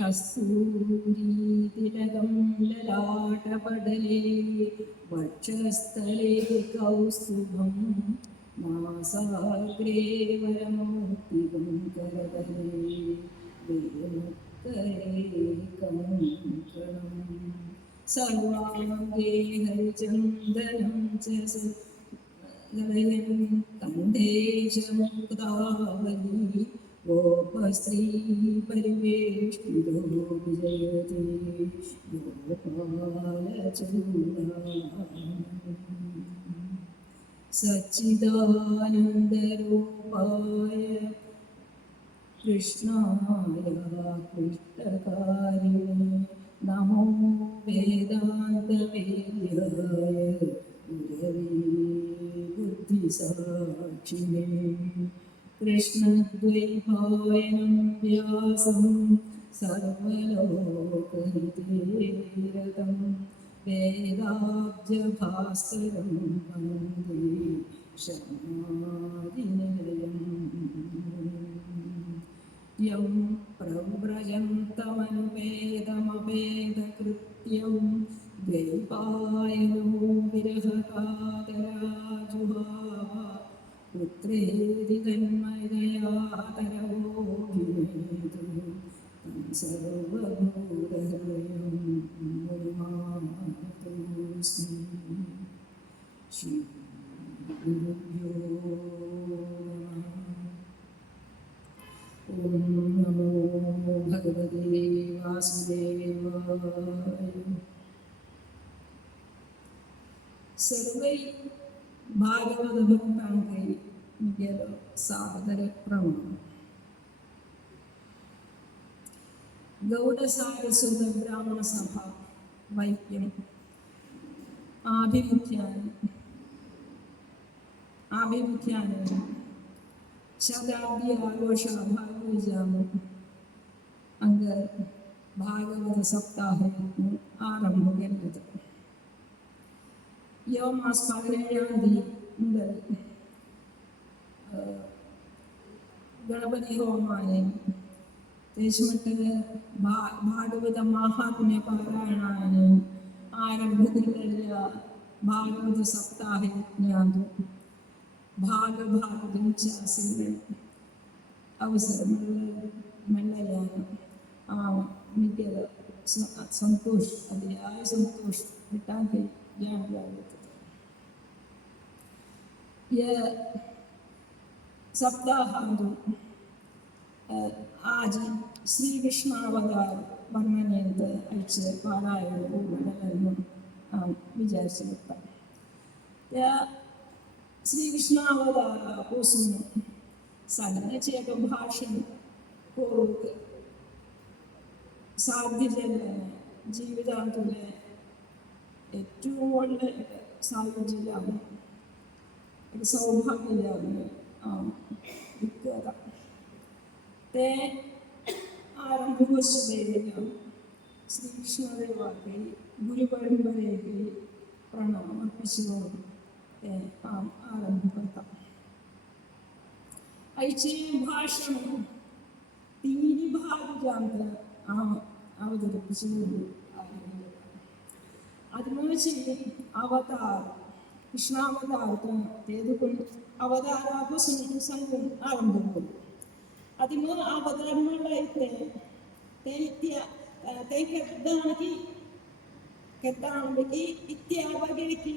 കസ്തൂരീതിലകം ലലാടപടലേ വക്ഷസ്ഥലേ കൗസ്തുഭം നാസാഗ്രേ വരമൗക്തികം കരതലേ വേണുക്കരേ കങ്കണം സർവാംഗേ ഹരിചന്ദനം ച സദയം കണ്ഠേ ച മുക്താവലി ഗോപശ്രീ പരിവേഷ്ടിതോ വിജയതേ ഗോപാലചൂഡാമണി സച്ചിദാനന്ദരൂപായ കൃഷ്ണായ കൃഷ്ണകാരിണേ നമോ വേദാന്തവേദ്യായ ഗുരവേ ബുദ്ധിസാക്ഷിണേ കൃഷ്ണദ്വൈപായനം വ്യാസം സർവലോകഹിതേരതം വേദാബ്ജഭാസ്കരം വന്ദേ ശമാദിനിലയം യം പ്രവ്രജന്തമനുപേതമപേതകൃത്യം ദ്വൈപായനോ വിരഹകാതരാജുഹാവ പുത്രേതി തന്മയതയാ തരവോഭിനേതു തം സർവഭൂതഹൃദയം മുനിമാനതോസ്മി ശ്രീ ഗുരുഭ്യോ ഓം നമോ ഭഗവതേ വാസുദേവായ. സർവൈ ഭാഗവത ഭക്താംഗൈ സാദര പ്രണാമം. ഗൗഡസാരസ്വത ബ്രാഹ്മണ സഭ വൈക്യം ആഭിമുഖ്യാന ശതാബ്ദി ആഘോഷ ഭാഗവതം ಅಂಗ ಭಾಗವತ ಸಪ್ತಾಹವನ್ನು ആരംഭിക്കുന്നത്. ഈ മാസം 17-ാം തീയതി മുതൽ ഗണപതി ഹോമാനും ദേശമട്ടില് ഭാഗവത മഹാത്മ്യ പാരായണാനും ആരംഭത്തിലുള്ള ഭാഗവത സപ്താഹജ്ഞാതും ഭാഗഭാഗം ചാസിന് അവസരമുള്ള മെല്ലയാണ് മിക്കത് ಸಂತೋಷ್ അതിയായ ಸಂತೋಷ್ ಬಿಟ್ಟಾಗಿ ಜಾಣಲಾಗುತ್ತದೆ. ಈ ಸಪ್ತಾಹ ಆಜಿ ಶ್ರೀ ವಿಷ್ಣಾವತಾರ ವರ್ಣನೆ ಅಂತ ಅಳಿಸಿ ಪಾರಾಯಣಗಳನ್ನು ವಿಚಾರಿಸಿರುತ್ತಾರೆ. ಶ್ರೀ ವಿಷ್ಣಾವತಾರ ಕೋಸನ್ನು സകലചേക ഭാഷയും കോർക്ക് സാധ്യതയല്ല ജീവിതത്തിലെ ഏറ്റവും വലിയ സാഹചര്യമാണ് സൗഭാഗ്യമാണ് വിക്കത തേ ആരംഭിക്കുകയും ശ്രീകൃഷ്ണദേവാക്ക് ഗുരുപരമ്പരയ്ക്ക് പ്രണാമം അർപ്പിച്ചുകൊണ്ട് ആരംഭിക്കാം. ऐसे भाषण तीन भाग जानकर അവതരിപ്പിച്ചു. അതിന് അവതാർ കൃഷ്ണാവതാരത്തേതുകൊണ്ട് അവതാരാപസംഘം ആരംഭിക്കും. അതിന് അവതാരങ്ങളായിട്ട് ಕೆದ್ದಾಣಿಗೆ ಇತ್ಯಾವಗಳಿಗೆ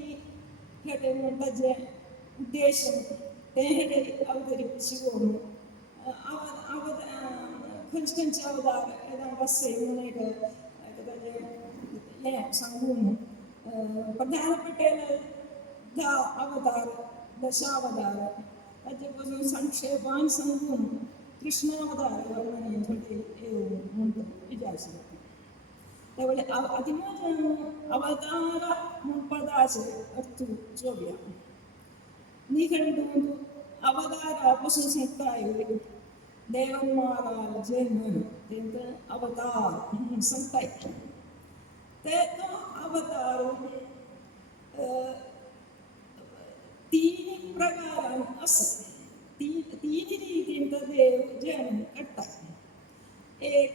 ಉದ್ದೇಶ ದೇಹಕ್ಕೆ ಅವತರಿಸಿಕೊಂಡು ಕೊಂಚ ಅವತಾರ ಬಸ್ಸೇನೆಗೆ ಸಂಗೂನು ಪ್ರಧಾನಪಟ್ಟ ಅವತಾರ ದಶಾವತಾರ ಅದಕ್ಕೆ ಸಂಕ್ಷೇಪಾನ್ ಸಂಗೂನು ಕೃಷ್ಣಾವತಾರ ವರ್ಣನೆ ಮುಂದೆ ವಿಚಾರಿಸಿದರು. त्यावेळी अतिमोठं अवतार मुळपदाचे अर्थ जोडला. निखंडून अवतारापासून सांगता येईल देवन्माराल जन्म त्यांचं अवतार सांगता येईल. ते तो अवतार तीन प्रकारान असं तीन रीतींत देव जन्म करतात. एक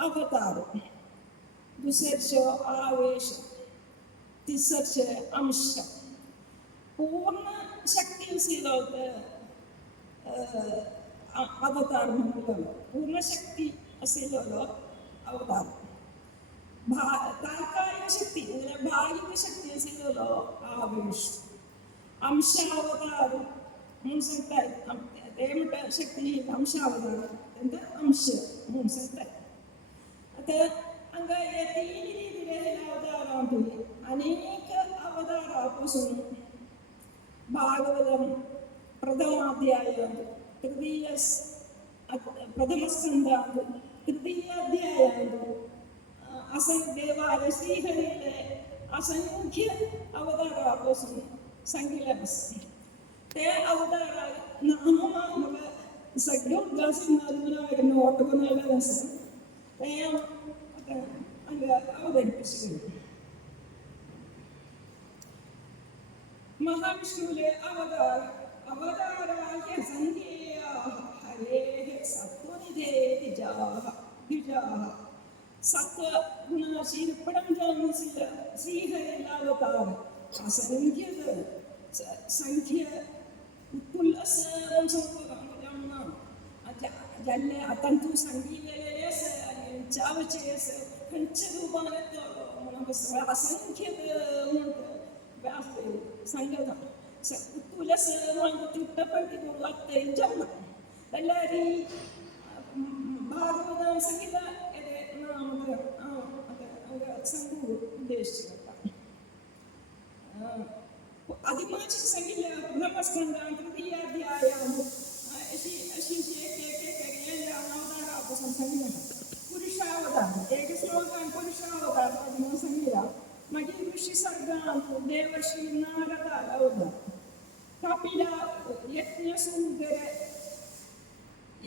अवतार, दुसरं आवेश, तिसरं अंश. पूर्ण शक्ती असेल अवतार म्हणून पूर्ण शक्ती असेल अवतार. तात्कालिक शक्ती म्हणजे भाविक शक्ती असेल आवेश. अंशावतार म्हणून सांगतायत ते म्हणतात शक्ती अंशावतार त्यांचा अंश म्हणून सांगतायत. आता अंग या तीन रीतीने अवतारांपैकी अनेक अवतारापासून भागवतम प्रथमाध्यायात प्रथमस्कंदात तृतीयाध्यायात देवाला श्रीहरीने असंख्य अवतारापासून सांगितलं असते. ते अवतारा नाम सगळं जास्त नोट बनायला नसतं ते अवतरिപ്പിച്ചു. महाविष्णुले अवताराय संख्येया हरेः सत्वनिधे द्विजाः. सत्व गुणाशी पडम जाणसील श्रीहरीला अवतार असंख्य संख्य उत्पुल्लस ज्याने आता तू सांगितलेले चावचे पंचरूपाने असंख्य सांगत उत्पुल्लस तिट्टपट्टी वाटते जन्म എല്ലാവരും ഭാഗവതം സംഗീത സംഘം ഉദ്ദേശിച്ചു അതിമാച്ച് സംഗീത പ്രഥമസ്കന്ധ തൃതീയാധ്യായം पुरुषावतार एक श्लोकान पुरुषावतार संगीता मागीर ऋषी सर्गांत देवर्षी नारदार अवतार. कपिला यज्ञसूदर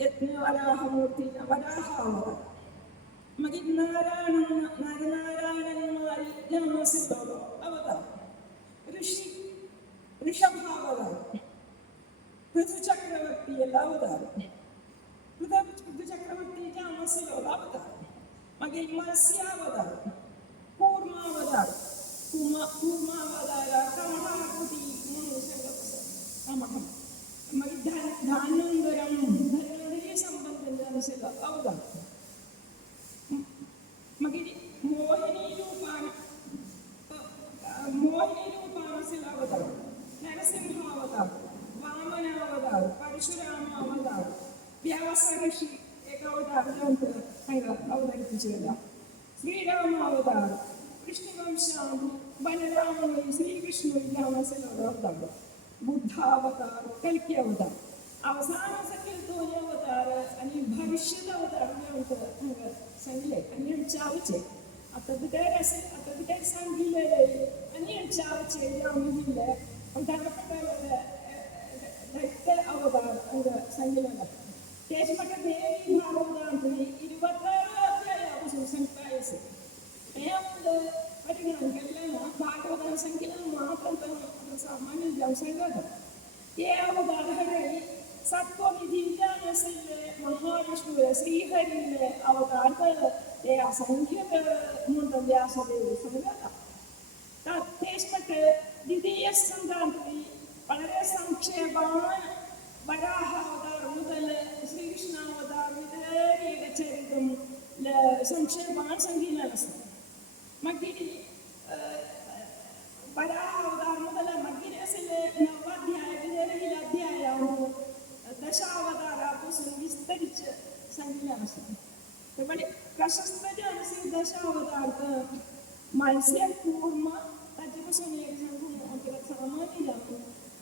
यज्ञ वराहमूर्ती वराह अवतार. मागीर नारायण जन्मसिद्ध अवतार. ऋषी ऋषभावतार. पृथु चक्रवर्ती अवतार. पृथु चक्रवर्ती जन्मसिद्ध अवतार. मागीर मत्स्यावतार. कूर्मावतार. कूर्मावतार कमठाकृती म्हणून सांगत. मागीर धान्वंतरम धन्वंतरी संबंध जन्मसिद्ध अवतार. मागीर मोहिनी रूपान असेल अवतार. नरसिंह अवतार. वामन अवतार. परशुराम अवतार. व्यास ऋषी एक अवतार अवतरिപ്പിച്ചില്ല. श्रीराम अवतार. कृष्णवंशां बलराम श्रीकृष्ण अवतार. बुद्धावतार. कल्की अवतार. अवसान सगळे दोन अवतार आणि भविष्यात अवतार सांगले आणि चावचे आता काय सांगितलेले आणि चावचे दिले दैत्य अवतार सांगितलेला. त्याच मग देवी भागवतांतली 26 अध्यायापासून सांगता येते. त्यामुळे परिणाम केलेला भागवतान सांगितलं मात्र सामान्य जाऊ सांगत ते अवतार हरे सत्वनिधी ज्ञानसले महाविष्णु श्रीहरीने अवतार ते असंख्य म्हणतात व्यासदेव सांगता. तेच मग द्वितीय स्कंदांतली വളരെ സംക്ഷേപമാണ് വരാഹ അവതാർ മുതൽ ശ്രീകൃഷ്ണാവതാർ വിതേക ചരിത്രം സംക്ഷേപമാണ് സംഗീതം. മഗ്ഗിരി വരാഹ അവതാർ മുതൽ മഗ്ഗിരി असेले 9 अध्याय विदेही अध्यायावर दशावतारापासून विस्तरित सांगितलं असतं. त्यामुळे प्रशस्त जे असे दशावतार माणसे पूर्ण त्याच्यापासून एक सांगून सामान्य जातो.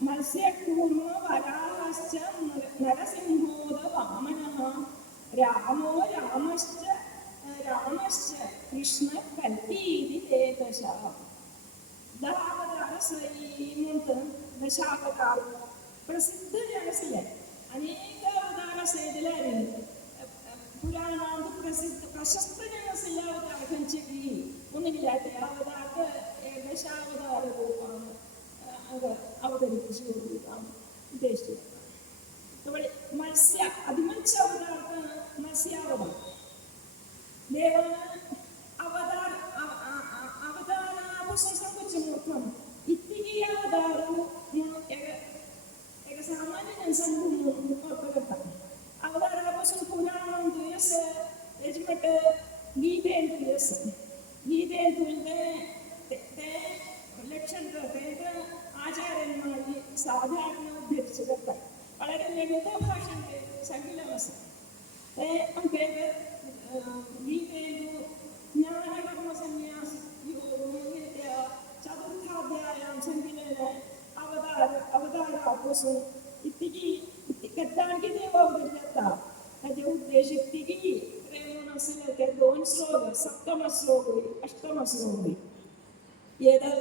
मत्स्य कूर्म वराहश्च नरसिंहोद वामनः रामो रामश्च कृष्ण कल्कीति ते दश. 10 अवतार म्हणतं दशावतार प्रसिद्ध जे असले अनेक अवतार असले पुराणात प्रशस्त जे असले अवतार त्यांचे की उन्हें ते अवतार दशावतार रूपानं अवतरिപ്പിച്ചു उद्देशित. त्यामुळे मत्स्य अधिमत्स्य अवतार मत्स्यावतार देवानं अवतारापासून सांगूचे मोठं इतकी अवतारू एक सामान्य सांगून करता अवतारापासून पुन्हा दिवस यजमट गीतेन दिवस गीतेन तुलने ते लक्षण करते आचार्य ಮಾಡಿ സാധാരണ ഉദ്ധരിച്ചെടുത്ത വളരെ ലളിത ഭാഷയിൽ സകലവസം ಗೀತೆಯು ಜ್ಞಾನಕರ್ಮ ಸನ್ಯಾಸ ಚತುರ್ಥಾಧ್ಯಾಯ ಸಂಖ್ಯೆಯ ಅವತಾರ ಇತ್ತಿಗೆ ಕತ್ತಾಣಿಗೆ ದೇವ ಅವತರಿಸ್ತಾ त्याचे उद्देश इतकी प्रेम असेल त्या 2 श्लोक सप्तम श्लोक अष्टम श्लोक यदा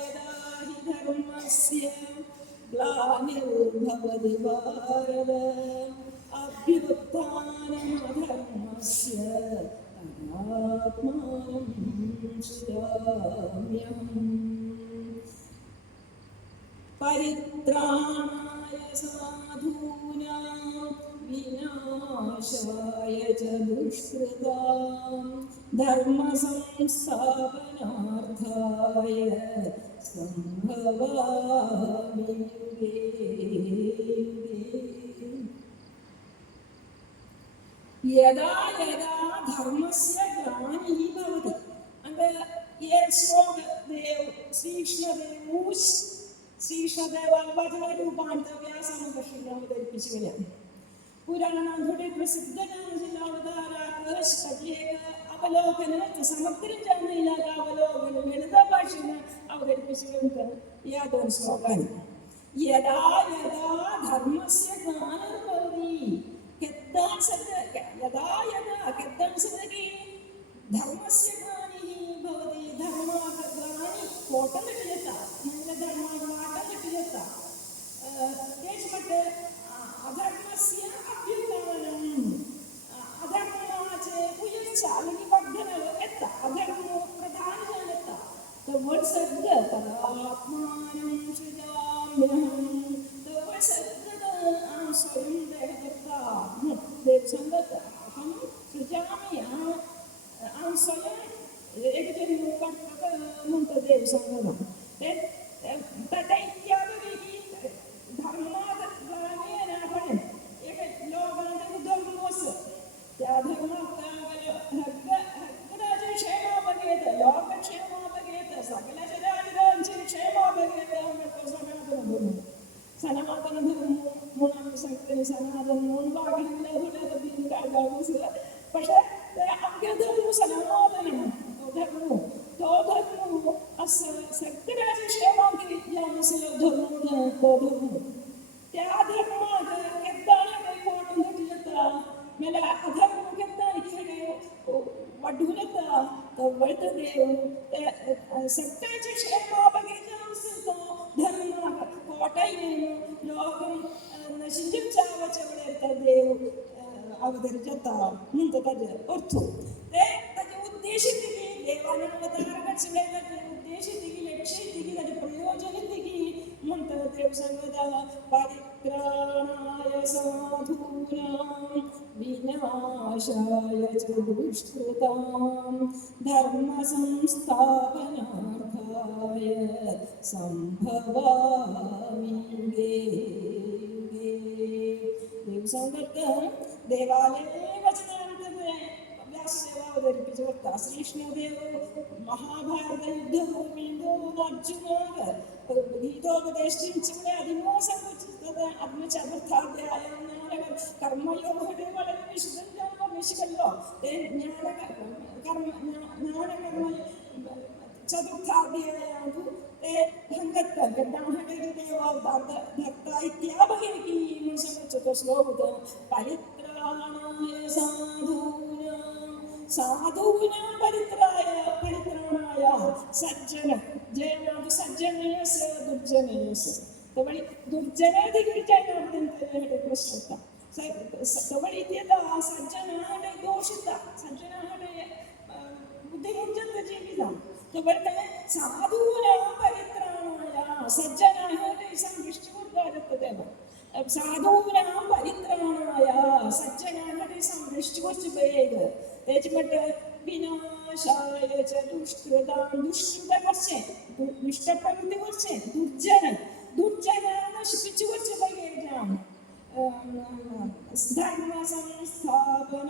यदा हि धर्मस्य ग्लानिर्भवति भारत अभ्युत्थानमधर्मस्य तदात्मानं सृजाम्यहम् परित्राणाय साधूनां विनाशाय च दुष्कृतां धर्मसंस्थापनार्थाय सम्भवामि युगे यदा यदा धर्मस्य ग्लानिः भवति ये श्लोक देव श्रीकृष्णदेवाच्या रूपांतर व्यासमहर्षीने अवतरिപ്പിച്ചില്ല पुराणांमध्ये प्रसिद्ध अवताराकश एक अवलोकन समग्र जाणलेला अवलोकन ललित भाषेने अवतरिപ്പിച്ചിട്ടുണ്ട് या 2 श्लोकांनी यदा यदा धर्मस्य ग्लानिर्भवति यदा यदा कथंसदि धर्मस्य ग्लानिः भवति धर्मग्लानि कोटलियता धर्मवाटलियता देशमट्टे अधर्मस्य अभ्युत्थानम् अधर्माचे उयर्चालिनि वर्धन एत्त अधर्म प्रधानता तो वर्षद तदात्मानं सृजाम्यहम् तो वर्षद स्वयं देहदत्ता देव संगत हम सृजामि हम स्वयं एक जन रूपांतर म्हणतो देव संगत तथा इत्यादी धर्माने आपण एक लोकांना धर्मोस त्या धर्माचे क्षेमा बघेत लोकक्षेमा बघेत सगळ्या शरीरांचे क्षेमा बघेत सनातन धर्म म्हणून सांगते सनातन म्हणून वागलेला थोड्या दिन काढला പക്ഷേ अवघ्या धर्म सनातन तो धर्म असं सगळ्याचे क्षेमांकी या नसेल धर्म तो धर्म त्या धर्मात केदाने काही कोण घेतला मला अधर्म केदाने खेळे वाढून येता तो वळत देव सगळ्याचे क्षेमा बघायचे असेल तो धर्म कोटाई लोकं नशिंचावाच्या वेळेत देव अवतरिता म्हणतो त्याचे अर्थ ते त्याचे उद्देश दिली देवाने अवतार घडले त्याचे उद्देश दिली लक्ष्य दिली त्याचे प्रयोजन दिली म्हणतो देव सांगता परित्राणाय साधूनां विनाशाय च दुष्कृतां धर्मसंस्थापनार्थाय सम्भवामि युगे देव सांगता देवालय वचनांतरे व्यासदेव अवतरिപ്പിച്ചവർക്ക് ശ്രീകൃഷ്ണദേव महाभारत युद्धभूमिയിലോ അർജുനൻ ഗീതോപദേശിച്ചിവിടെ അതിമോസംഗിച്ചത് അതിന് ചതുർത്ഥാധ്യായം കർമ്മയോഗയുടെ വളരെ വിശദമായി വർണ്ണിച്ചിട്ടല്ലോ ജ്ഞാനകർമ്മ चतुर्थाध्यायादु ते हंगत्त भक्ता इत्याभयेकी मुसंगच्छतो श्लोकत परित्राणाय साधूनां परित्राणाय सज्जन जयनाथ सज्जनेस दुर्जनेस तवळी दुर्जने दिगिरचाय नामदेंतले प्रश्नता तवळी इत्यदा सज्जनाडे दोषिता सज्जनाडे बुद्धिमुंजत जीविता तो बोलते साधूनां परित्राणाय सज्जनाय संदृष्टि उद्गारते देव साधूनां परित्राणाय सज्जनाय संदृष्टि वस्तु बेग त्याच मत വിനാശായ ച ദുഷ്കൃതാം ദുഷ്കൃത കുറച്ച് ദുഷ്ടപ്രവൃത്തി കുറച്ച് ദുർജന നശിപ്പിച്ചു കുറച്ച് ബഹിരാം ധർമ്മ സംസ്ഥാപനാർത്ഥായ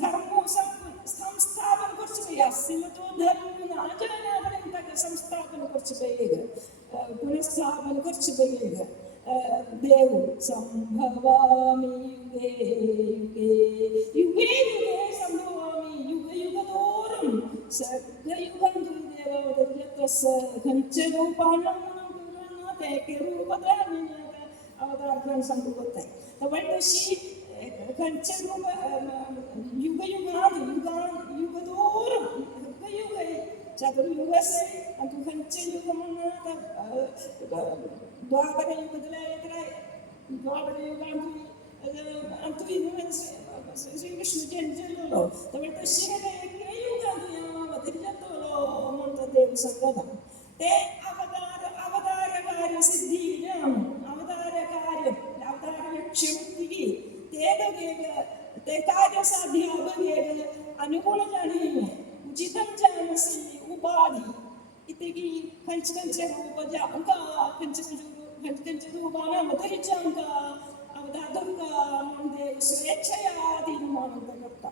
ധർമ്മ സംസ്ഥാപന കുറച്ച് അസിമത്തോ ധർമ്മ ആചരണാപനം തക്ക സംസ്ഥാപന കുറച്ച് ബഹിക പുനഃസ്ഥാപന കുറച്ച് ബഹിക ദേവു സംഭവാമി യുഗേ യുഗേ സംഭവാമി യുഗയുഗതോറും സർഗയുഗം ദേവോദര്യത്രൂപാണം അവതാരം സംഭവത്തെ വൈദശി കഞ്ചരൂപ യുഗതോറും ചതുർയുഗ കഞ്ചയുഗമെന്ന് ಶ್ರೀಕೃಷ್ಣ ಜನಿಸಲು ದೇವ ಸಂಗದ ते अवतार कार्य सिद्धि अवतार लक्ष्यमुक्ति ते कार्य साध्य अनुकूल जाने उचितं जानसि उपाधि इतकी कंच रूप जांका कंच रूपाना मधुरिचांका अवतादुर्गा देव स्वेच्छया तीर्मानं करता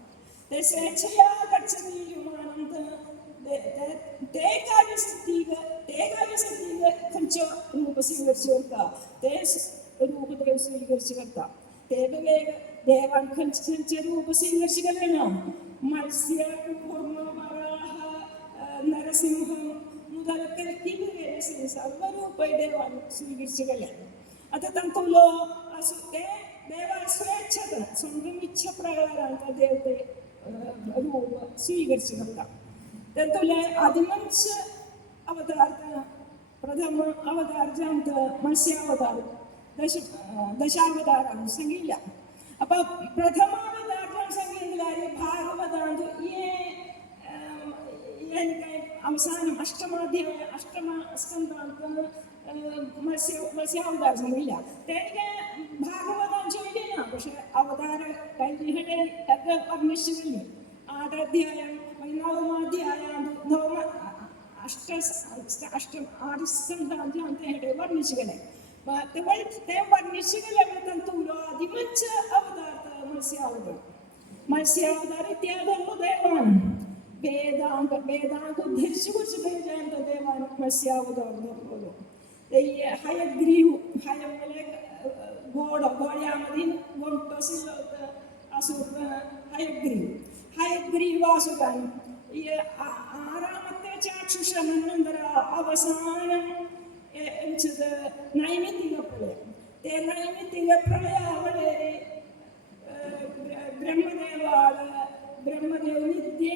ते स्वेच्छया गच्छति तीर्मानं ते कार्यसिद्धिग कंच रूप स्वीकरिച്ചുകൊടുക്കുക ते रूप देव സ്വീകരിച്ചുകൊടുക്കുക देवान कंच रूप സ്വീകരിച്ചുകൊള്ളണം മത്സ്യ കൂർമ്മ വരാഹ നരസിംഹം മുതലക്കൽ സർവരൂപ देवान സ്വീകരിച്ചുകൊള്ളണം അത് തന്തുലോ असुते देवा स्वेच्छത സ്വന്തം ഇച്ഛ പ്രകാരം ദേവത്തെ रूप സ്വീകരിച്ചുകൊടുക്കുക तंतुले आदिमंश अवतार प्रथम अवतार जंत मत्स्यावतार दशावतार संगील अब प्रथम अवतार संगील भागवत ये अवसान अष्टमाध्याय अष्टम स्कंदांत मत्स्यावतार संगील भागवत अवतार वर्णिष्य आराध्याय नवम आष्टस्कंदांत वर्णिष्य तंतुलो आदिमंच अवतार मत्स्यावतार इत्यादि देवान वेदांग उद्धरिച്ചു भेजांत देवान मत्स्यावतार हयग्रीव हयमले गोड्यामधील गोंटोसिल असुर हयग्रीवासुरन ആറാമത്തെ ചാക്ഷുഷമനന്തര അവസാനം നൈമിത്തിക പ്രളയം നൈമിത്തിക പ്രളയാവളെ ಬ್ರಹ್ಮದೇವ ನಿತ್ಯ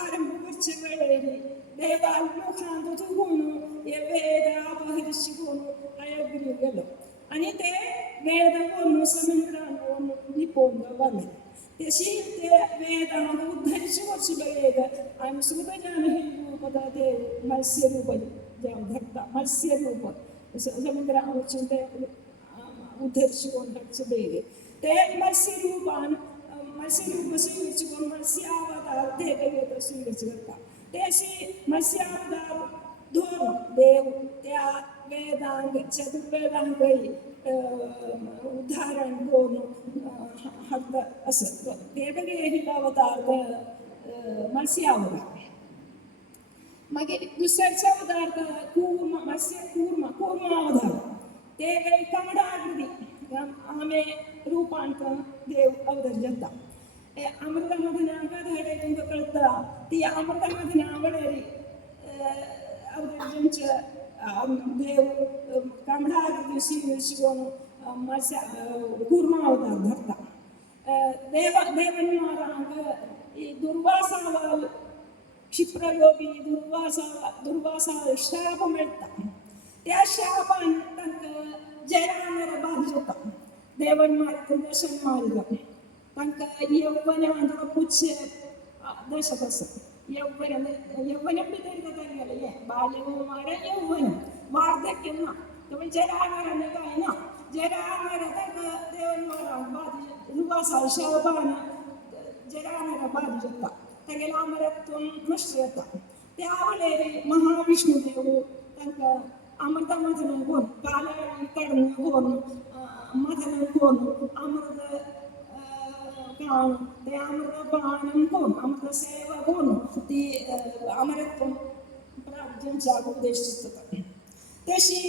ಆರಂಭ ವರ್ಷಗಳಲ್ಲಿ ದೇವಾತ್ಮಖಾಂತ ತುಗುನು ವೇದ ಅಪಹರಿಸಿಕೊಂಡು ಹಯಗ್ರೀವಗಳು ಅನಿತೆ ವೇದವನ್ನು ಸಮುದ್ರವನ್ನು ನಿಪುಣವಲ್ಲ तशी ते वेदांत उद्धरिച്ചു കുറച്ച് ಬೇಗ ಸುಗತಜಾನಹಿ ರೂಪದ ಮತ್ಸ್ಯರೂಪ ಭಕ್ತ ಮತ್ಸ್ಯರೂಪ ಸಮುದ್ರಾವಚಂತೆ ಉद्धರಿಸಿಕೊಂಡು ಹೆಚ್ಚು ಬೇಗ ते मत्स्यरूप ಸ್ವೀಕರಿಸಿಕೊಂಡು मत्स्यावतार देवता ಸ್ವೀಕರಿಸಿದ तशी मत्स्यावतार दोन देव त्या वेदांग चतुर्वेदांग उदाहरण दोन हद्द असं देवगे अवतार मत्स्यावतार मग दुसऱ्याचा अवतार कूर्मावतार ते कमडाकृती आमे रूपांत देव अवतार जाता अमृतामध्ये नागाधाडे तुमका कळता ती अमृतामध्ये नागडे अवतारांच्या देव कमडाकृती शिवण कूर्मावतार धरता देवन्मारांग दुर्वासाला क्षिप्रयोगी दुर्वासा शाप मिळता त्या शापान तांकां जरानर बाधिता देवन्मारांक दर्शन मार्ग तांकां यौवनांत पुच्छ दशक आसा यौवनं भितर जाता बाल्यकुमार यौवनं वार्धक्य ना तर जरानरान काय ना जरानर तांकां देवन्मारांक बाधी दुर्वासा शापान जरानर बाधिजता तेगेलामरत्वं नश्यता त्यावेळेरी महाविष्णुदेव तांकां अमृता मथन कोण कालाळी कडन कोण मथन कोण अमृत काण ते अमृत पाणन कोण अमृत सेवा कोण ती अमरत्वं प्राप्त उद्देशित तशी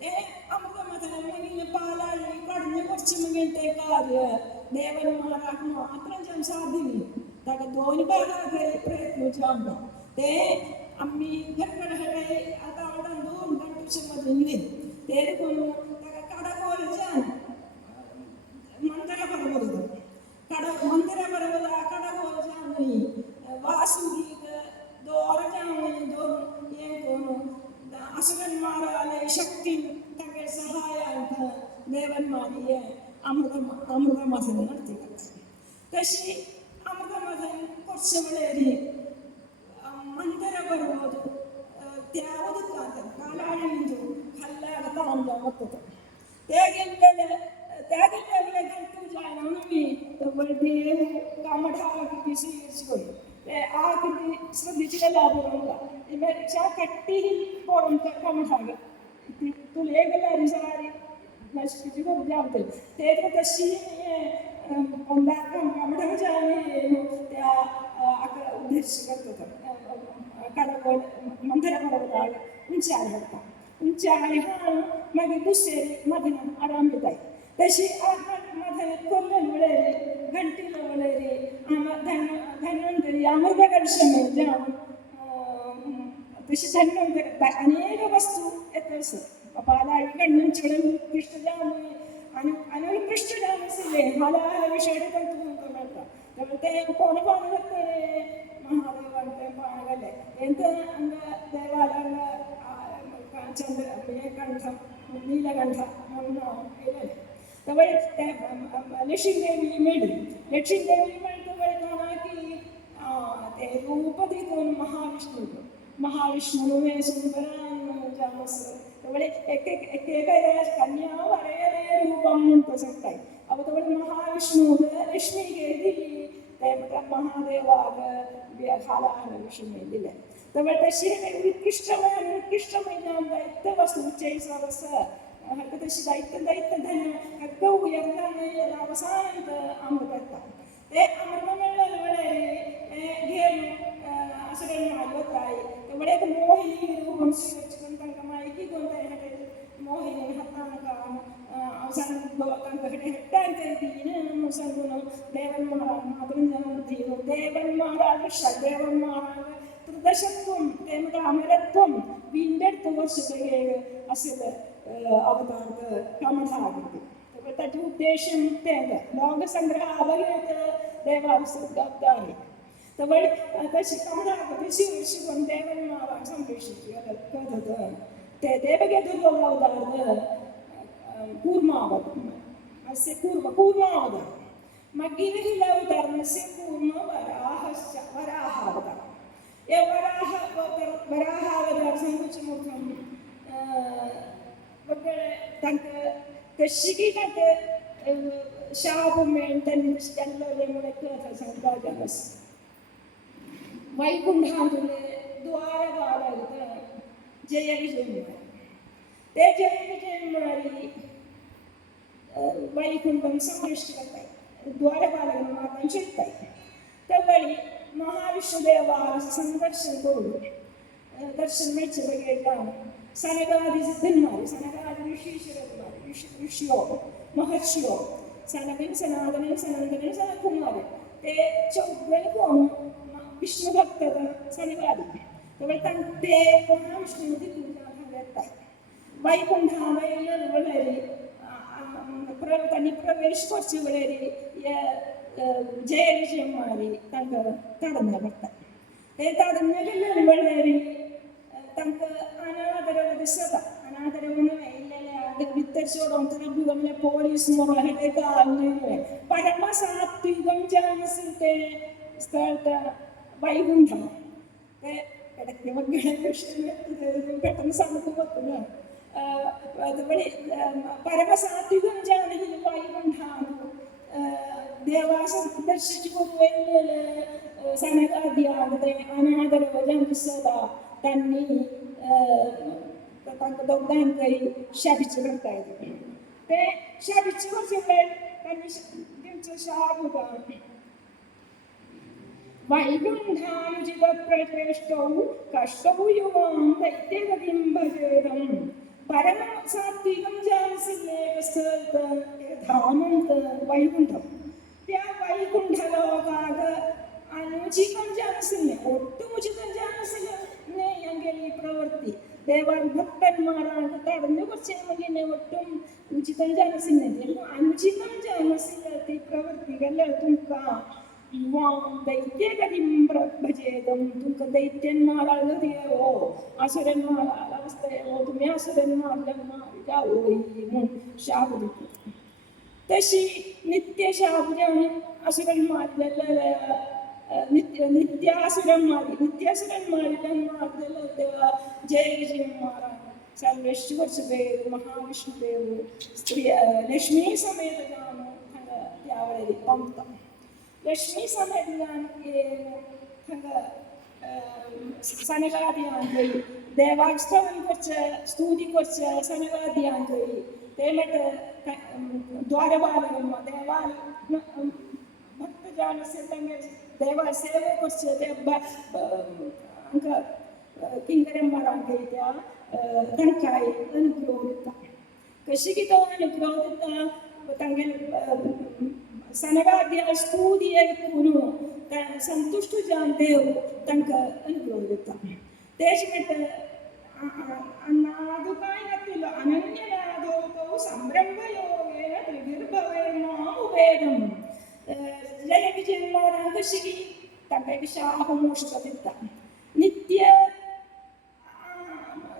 ते अमृतमथन पालाळी कडन കുറച്ച് മുന്നേ कार्य देवन्माराक मात्र साधिनी ताका दोन भागांक प्रयत्न ते आम्ही घरघरहडे आता आवडून 2 घंटे मध्ये ते कोण ताका कडकोलजान मंदिर बरोबर मंदिर बरोबर कडकोलजान वासुगीक दोरजान दोन ये कोण असुरन्माराले शक्ती ताका सहाय्यांक देवन्मारिये अमृतमथन നടത്തിയത് तशी अमृतमथन കുറച്ച് വെളേരി ಮಂದಿರ ಬರುವುದು ತ್ಯಾವುದಕ್ಕಾದ ಕಾಲಾಳಿಂದು ಕಲ್ಲಾಗ ತಾಂಬ ಒತ್ತದ ತ್ಯಾಗಲ್ಲೇ ಗಂಟು ಜಾನವಿ ದೇವು ಕಾಮಠ ಹಾಕಿ ಬಿಸಿ ಇರಿಸಿಕೊಳ್ಳಿ ಆಕಿ ശ്രദ്ധിച്ചില്ല ಬರೋಲ್ಲ ಇಮೇಲೆ ಚಾ ಕಟ್ಟಿ പോണം ಕಾಮಠಾಗ ತುಲೇಗಲ್ಲ ಸಾರಿ नष्ट जाते ते तशी कामठाग जाणे त्या उद्देश करतात कडकोल मंदिरा बरोबर उंचाळी हाडटा उंचाळी हाडून मागीर दुसरे मधन आराम येताय तशी मधन कोल्लन वळेरी घंटीन वळेरी धन्वंतरी अमृतकर्षणे जावन तशी धन्वंतरी अनेक वस्तू येतात सर पालाळी कडून चिडून कृष्णजामी आणि कृष्णजामी सिले मला विषय करता ते कोण करते महादेवांटे पाणगले ಎಂತ ಅಂಗ ದೇವಾಲಯ ಚಂದ್ರ ಕಂಠ ನೀಲಕಂಠ तवळे लक्ष्मीदेवी मेळ्ळी लक्ष्मीदेवी मेळ्ळी हाकी ते रूप दितून महाविष्णू सुंदरान जामस तवळे एक कन्या वरे रूपम म्हणतो सांगताय अब तवळे महाविष्णू लक्ष्मीगे दिली ते महादेवाग हालान लक्ष्मी दिले तवळे तशी उत्कृष्टमय दैत्य वस्तू चैसवस तशी दैत्य धन्य हक्क उयर्नाने अवसानांत अमृत ते अमृत मेळ्ळले घेऊन असं आलवताय तवळे मोहिनी रूपम स्वीकरिंచుకొని तंका माहिती कोणता मोहिनी हातांका अवसान तांकाकडे हट्टांते दीन संगुण देवन्माराज त्रदशत्वं तेमक अमरत्वं विंडत वर्षे असेल अवतार कामठागिति तत् उद्देश्यं तेंग लोकसंग्रह अवगत देवालयसुद्धारे तवळे तशी कामठागिति शिवण देवन्माराज संरक्षित कथत ते देवगे दुर्लभवतार कूर्मावत अस्य कूर्मावतार मगिर हिलावतारस्य कूर्म वराहावतार ये वराहावतार संकुचमुखं वगैरे तंक तशिकी तक शापमें तनिष जल्लोले मुळे कथा सांगता जनस वैकुंठांतुले द्वारपालक जय विजय ते जय विजय वैकुंठं संरक्षित करताय द्वारपालक माता चित्ताय तवळी महाविष्णुदेवाला संदर्शन करून दर्शन मिळचे बघेला सनकादि सिद्धन्मारी सनकादि ऋषियो महर्षियो सनकन सनातन सनंदन सनकुमार ते चौगण कोण विष्णु भक्त सनकादि तवळे तंते महाविष्णुमध्ये पूजा करताय वैकुंठावयला वळेरी प्रवतांनी प्रवेश करचे वळेरी या जय विजय मारी तंक तडन्न बर्ता ते तडन्न गेल्ले वळेरी तंक अनादरव दिसता अनादरवने इल्लेले वित्तर्चोडो तनबुगमने पोलीस मोर हेटे कालने परम सात्विकं जानसते स्थळत वैकुंठ ते एडಕ್ಕೆ ಮಗ್ಗಡೆ ಕೃಷ್ಣ ಪೆಟ್ಟನ ಸಂಪೂರ್ಣ ಅದವಳಿ ಪರಮ ಸಾತ್ವಿಕಂ ಜಾನಹಿ ವೈकुंठ ದೇವಾಸ संदर्शित सनकाद्यामध्ये अनादरवजन दिसला त्यांनी दोघांकडे शाबीचे करता येते ते शाबीचे वर्षे त्यांनी त्यांचं शाब होता वैकुण्ठानुचितप्रचेष्टौ कष्टौ युवां दैत्यगतिं भजेदं परम सात्विकं धामंत वैकुण्ठं त्या वैकुण्ठलोकाग अनुचितं जानसिल्ले ഒട്ടും ഉചിതം ജാനസിലെ എങ്കിൽ പ്രവൃത്തി ദേവാൻ ഭക്തന്മാരാണ് തടഞ്ഞു കുറച്ചെങ്കിൽ ഒട്ടും ഉചിതം ജാനസില്ലേ അനുചിതം ജാനസിലെ പ്രവൃത്തികൾ തുക दैत्यगतिं भजेदं तुमक दैत्यन्मारागतियो असुरन्मारावस्थयो तुम्ही असुरन्मारल्याओ म्हणून शाप देतो तशी नित्य शाप ज्याने असुरन्मारलेल्या नित्यासुरं मारिलं तेव्हा जय महाराज सर्वेश्वरदेव महाविष्णुदेव स्त्री लक्ष्मी समेत जाणं त्यावेळी पंक्ता लक्ष्मी समेत सनगादियांगई देवास्तवन स्तुति सनगादियांगई तेमट द्वारपालकम्म देवाल भक्तजनस्य तंगे देवा सेवे अंक किंकरम्मारांगई त्या तंकाय अनुग्रहिता कशी की तो अनुग्रहिता तंगे सनगाद्या स्तुति ऐकून संतुष्ट जानदेव तंक अनुभव देता देशमेट नादु काय नक्कील अनन्यनादो तो संभ्रम योगेन त्रिभिर्भवेर्मामुवेदं जय विजय महाराज श्री तंगे शाहमोषकतित्ता नित्य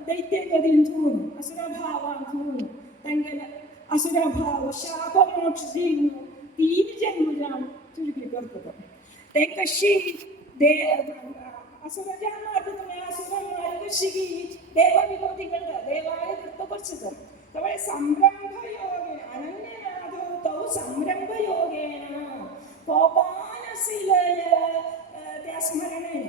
दैत्य गदिंतून असुरभावांतून तंगे असुरभाव शापमोक्ष दिन तीन जन्मजान तुझी करतो ते कशी असुर जन्मात तुम्ही असुर कशी की देवा विरोधी करता देवाय करतो करतो त्यामुळे संभ्रम योगे अनन्यनादो तो संभ्रम योगेन कोपानशील त्या स्मरणे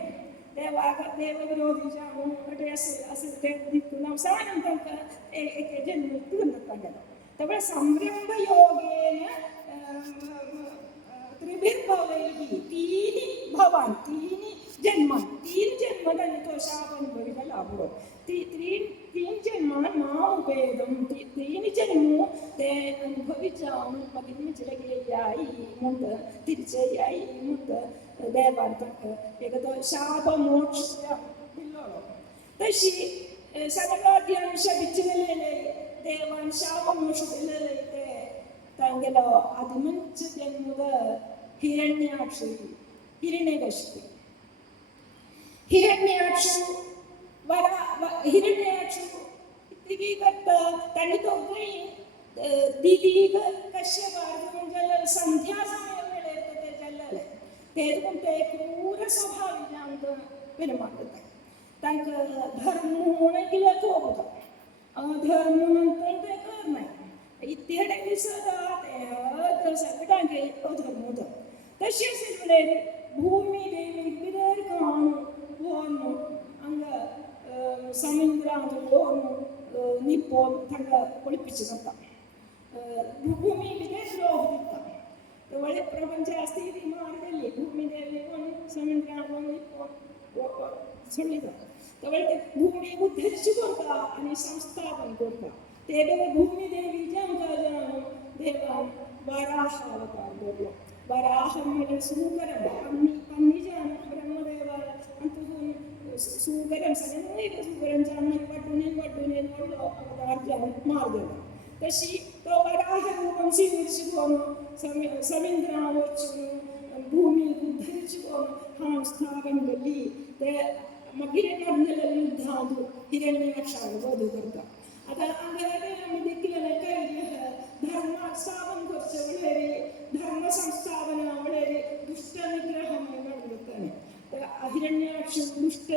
देव विरोधी जाऊन अटे असे ते दिक्कून अवसानं तक एक जन्म तुरंत त्यामुळे संभ्रम योगेन त्रिभिर्भवैः तीन भवान तीन जन्म त्यांनी तो शाप अनुभविला लाभो तीन जन्म माउपेदं तीन जन्म ते अनुभविച്ചാണ് മകിനിച്ചിലകയായി മുണ്ട് തിരിച്ചായി മുണ്ട് ദേവാന്തക്ക് ഏകദോ ശാപമോക്ഷ ഇല്ലല്ലോ തശി സനകാദ്യം ശപിച്ചില്ലേ ദേവാൻ ശാപമോക്ഷത്തില്ലേ തങ്കലോ അതിമഞ്ച ജന്മದ ಹಿರಣ್ಯಾಕ್ಷಿ ಹಿರಣ್ಯಕಶಿಪು ಹಿರಣ್ಯಾಕ್ಷು ಇತ್ತಿಗೀಗತ್ತ ತನಿತೊಗ್ಗೈ ದಿದೀಗ ಕಶ್ಯಪಾರ್ದು ಜಲ ಸಂಧ್ಯಾ ಸಮಯದಲ್ಲಿ ಇರ್ತದೆ ಜಲ್ಲಲೆ ತೇದುಕೊಂಡೆ ಪೂರ ಸ್ವಭಾವಿಜಾಂತ ಪೆರುಮಾಡುತ್ತೆ ತಂಕ ಧರ್ಮೋಣಗಿಲ ಹೋಗುತ್ತ ಆ ಧರ್ಮನಂತೆ ಕರ್ಮ इत्यादी सगळ्यांगे अधर्मोद तशेंच भूमी देवी बिदर काणू हंग समुद्रांत निप्पोन थंगा पळपिचे जाता भूमी बिदर लोक दिता ಒಳ್ಳೆ ಪ್ರಪಂಚ ಅಸ್ತಿ ಮಾರ್ಗದಲ್ಲಿ ಭೂಮಿ ದೇವಿ ಸಮುದ್ರ निप्पोन सोडली त्यावेळी भूमी उद्धरिची करता आणि संस्थापन करता ते भूमी देवी जेव्हा देवा वराह अवतार बोललो वराह म्हणजे सुगरम आम्ही जाण ब्रह्मदेवा अंतून सुगरम सगळ्यांना सुगरम जाण वाटून बोललो अवतार जाण मार्ग तशी तो वराह रूपम सिंहची कोण समुद्रावरची भूमी उद्धरिची कोण हा स्थापन केली ते मग हिरण्य युद्धांत हिरण्याक्षाला वध करता आता आम्ही देखील काही धर्म स्थापन करतो वगैरे धर्म संस्थापन वगैरे दुष्ट निग्रह करताना तर हिरण्याक्ष दुष्ट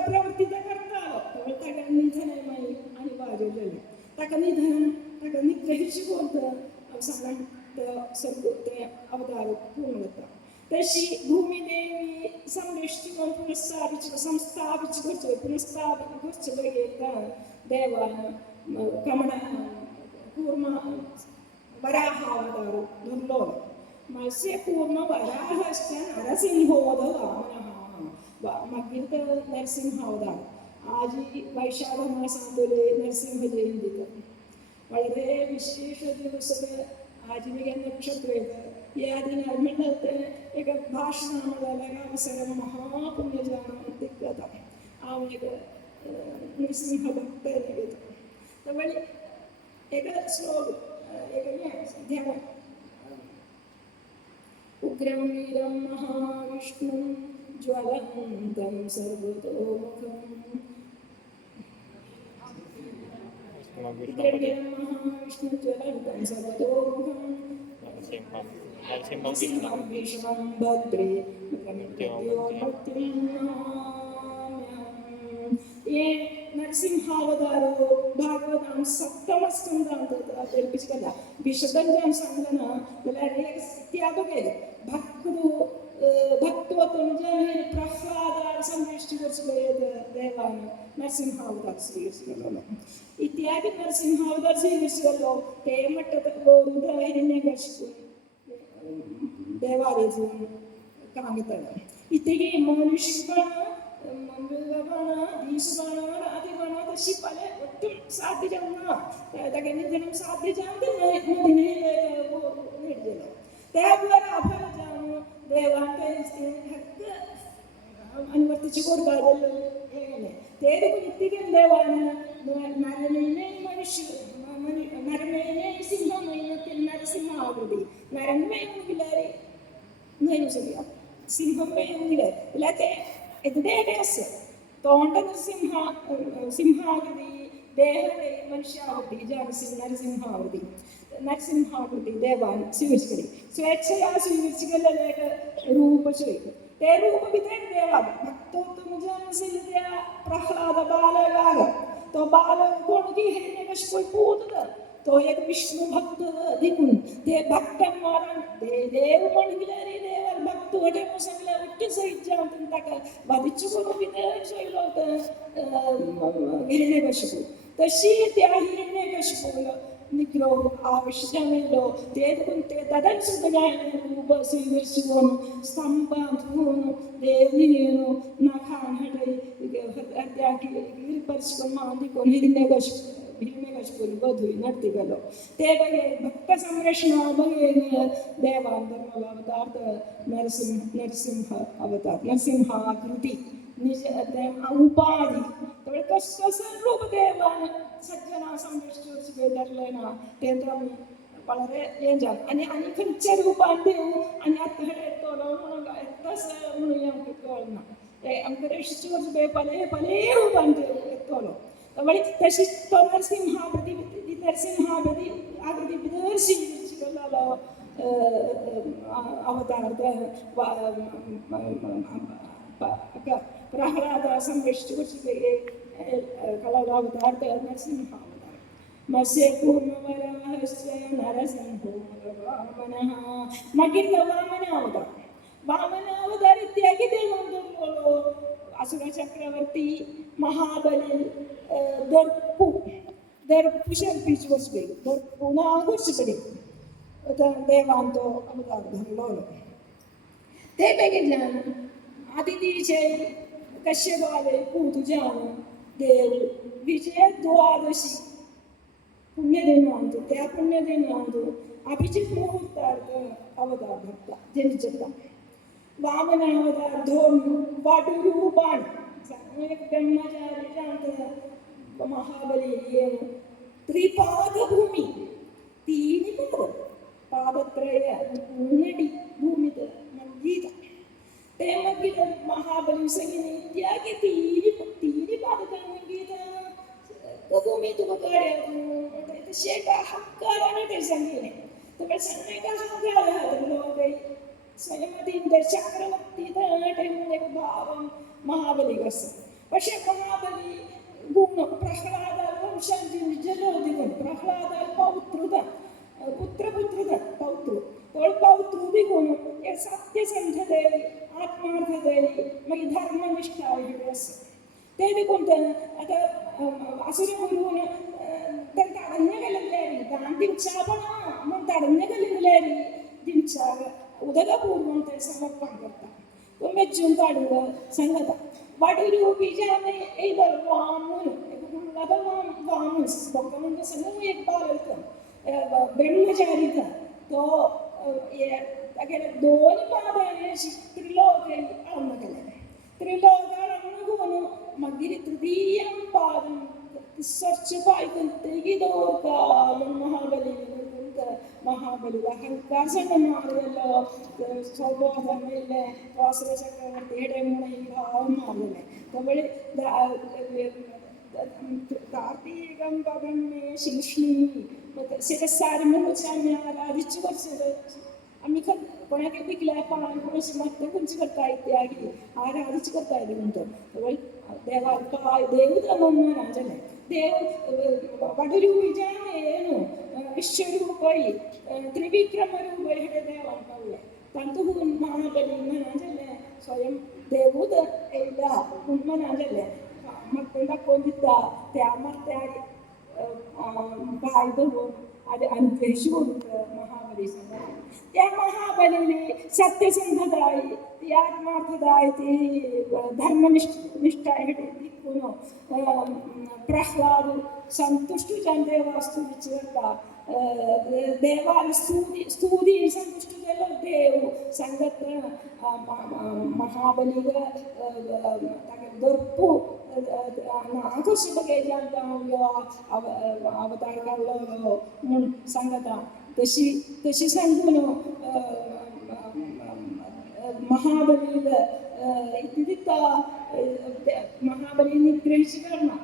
प्रवृत्ती करता त्याला निधन अनिवार्य झालं त्याला निधन त्याला निग्रहीची बोलतं सगळ्या ते अवतार पूर्णता तशी भूमिदेवी संरक्षित पुनस्स्थापित देवान कमण कूर्म वराहावतारो धरलो मत्स्य कूर्म वराहश्च नरसिंहोद वामनः मगित नरसिंहावतार आज वैशाख मासांतले नरसिंह जयंती വളരെ വിശേഷ ദിവസത്തെ ആജീവിക നക്ഷത്രേത് ഈ അതിനർമ്മണത്തെ ഏക ഭാഷണമുള്ള അവസരം മഹാപുണ്യജാനം തിക്കത ആവണിക നരസിംഹ ഭക്തരിത് തവളി ഏക ശ്ലോകം ഏക ധ്യാനം ഉഗ്രം വീരം മഹാവിഷ്ണു ജ്വലന്തം സർവതോമുഖം नरसिंहावतारो भागवतां सप्तम स्कंदांत तेल्पिसकला विशदंजां संगना बलारे इत्यादगे भक्तोत्तम जन प्रह्लाद संरक्षित देवान नरसिंहावतार श्रीकृष्ण इत्यादि नरसिंहावतार श्रीकृष्ण ते मट्टत हिरण्यकशिपु देवालय कांगतळ इत्तेगे मनुष्यगण मृगगण दीसगण राधिगण तशी पले ഒട്ടും സാധ്യതന്ന തകനിജനം സാധ്യജാന്ത മദിനെ നേടിയല്ലോ തേവര അഫലജാമു ദേവാന്റെ ഹക്ക അനുവർത്തിച്ചു കൊടുക്കാതല്ലോ എങ്ങനെ തേരുകു നിത്യകം ദേവാന നരമേനെ മനുഷ്യ നരമേനെ സിംഹമേനത്തിൽ നരസിംഹാകൃതി നരമേനെങ്കിലാരി നേനു ശരിയാ സിംഹമേനെങ്കിലെ ഇല്ലാത്തെ എതിടേകസ് തോണ്ട സിംഹാകൃതി ദേഹത്തെ മനുഷ്യാവൃത്തി നരസിംഹാകൃതി ദേവാൻ സ്വീകരിച്ചു സ്വേച്ഛയാ സ്വീകരിച്ചുകല്ലേക്ക് ರೂಪಶ್ರೀ ते रूप विधेन देवा भक्तो तुम जन सिद्ध प्रह्लाद बालगाग तो बालक कोण की हिरण्यकशिपु पूतद तो एक विष्णु भक्त दिकुन ते भक्त मारन ते देव मणिगिलारी देवर भक्त वडे मुसंगला उट्ट सहिजां तक वदिच्चु को विधेन सोयलोत हिरण्यकशिपु तशी त्या हिरण्यकशिपु निग्रह आवश्यकमेलो तेदुंते तदनुसृतगायन रूप ಸ್ವೀಕರಿಸುವನು ಸ್ತಂಭವನ್ನು ದೇವಿಯನ್ನು ನಖಾನಡೆ ಅದ್ಯಾಗಿ ಗಿರಿಪರಿಸಿಕೊಂಡು ಅಂದಿಕೊಂಡು ಹಿರಣ್ಯಕಶಿಪುರಿ ಬದು ನಡ್ತಿಗಲು ದೇವಗೆ ಭಕ್ತ ಸಂರಕ್ಷಣಾ ಬಗೆ ದೇವಾಂತರ ಅವತಾರ ನರಸಿಂಹ ಅವತಾರ ನರಸಿಂಹಾಕೃತಿ निज उपाधि कष्ट स्वरूप देवान सज्जना संरक्षित धरलेना तेंद्रम വളരെ ഏഞ്ചാം आणि खंयच्या रूपान देव आणि आताकडे येतलो म्हणून येताच म्हणून आमकां कळना आमकां रेश्ट वर्स पले रूपान देव येतलो म्हणजे तशी तो नरसिंहाकृती आकृती भितर शिकलेलो अवतार प्रह्लाद संरक्षित कलावतार नरसिंहावतार मत्स्य कूर्मवराहश्च नरसिंहो वामनः मगिर्ल वामनावतार इत्यादि देवों असुर चक्रवर्ती महाबली दर्पु शक्तीच वचपी दर्पु नागुचपडी देवांतो अवतार धरलो ते बेगितल्यान आदितीचे कश्यपाले पूतुजान देव विजय द्वादशी पुण्यदिनांत त्या पुण्यदिनांत अभिजित मुहूर्तार्थ अवतार भक्ता जनिचता वामन अवतार धोम वाटुरूपान ब्रह्मचारी जांत महाबली त्रिपाद भूमि तीन पादत्रय नडी भूमित गीता तेमगिल महाबली संगीत इत्यादि तीन पादत्रय गीता भूमि तुमकार्य शेटा हक्काराने ते संगीने तो संगे का हक्कार है लोग स्वयंमधीन चक्रवर्ती ते एक भावं महाबली कस പക്ഷേ महाबली गुण प्रह्लाद वंशज जलोदिगुण प्रह्लाद पौत्रത पुत्रपुत्र पौत्र पौत्र बी कोण हे सत्यसंधतेरी आत्मार्थतेरी मागीर धर्मनिष्ठा वगैरे असं ते देखून आता असुरी गुरुवन तर तडഞ്ഞ കല്ലിലേറി താൻ ദിംചാപണ തടഞ്ഞ കല്ലിലേറി ദിംചാക ഉദകപൂർവം സമർപ്പണം കൊടുത്താൽ മെച്ചും തടുക സംഗത വടൊരു ബീജാനെ ഇവർ വാമുനും वामस भक्तांना सगळं एक बालकं ब्रह्मचारीचं तो तागेले दोन पादांनी त्रिलोके अळमं केलें त्रिलोकान अळमं करून मागीर तृतीयं पादं तिसरचें पांय तेगी दवरता म्हूण महाबली अहंकार संग मारलेलो स्वबोधन मेल्लें वासुदेव चक्रवर्ती हेडे म्हणून ही भाव मारलेले त्यामुळे कार्तीकं पदं मे शिष्णी शिरस्सारम्य आमी आराधिച്ചു കുറച്ചത് आम्ही कोणाक पिकल्या पानांक कोणाशी मागता खंयची करता इत्यादी आराधिച്ചു करता ಇದು म्हणतो देवा पाय देव धर्मना जालें देव वडूरी विजयान ಏನು विश्वरूपई त्रिविक्रमरूपई हेडे देवान पावले तांतून महाबली म्हणा जालें स्वयं देवूच येयला म्हूण म्हणा जालें मग दाखवून दिता त्या मर्त्याक पाय धरून अनुग्रहिची महाबली त्या महाबलीने सत्यसंधताय ती आत्मार्थताय ती धर्मनिष्ठा देखून प्रह्लाद संतुष्ट जावन देवास्तू विचारता देवान स्तुती संतुष्ट केलो देव सांगत महाबलीग तागे दर्पू कशी बघायची अवतार काढलो म्हणून सांगता तशी सांगून महाबलीग इतली दिता महाबली निग्रहिची करना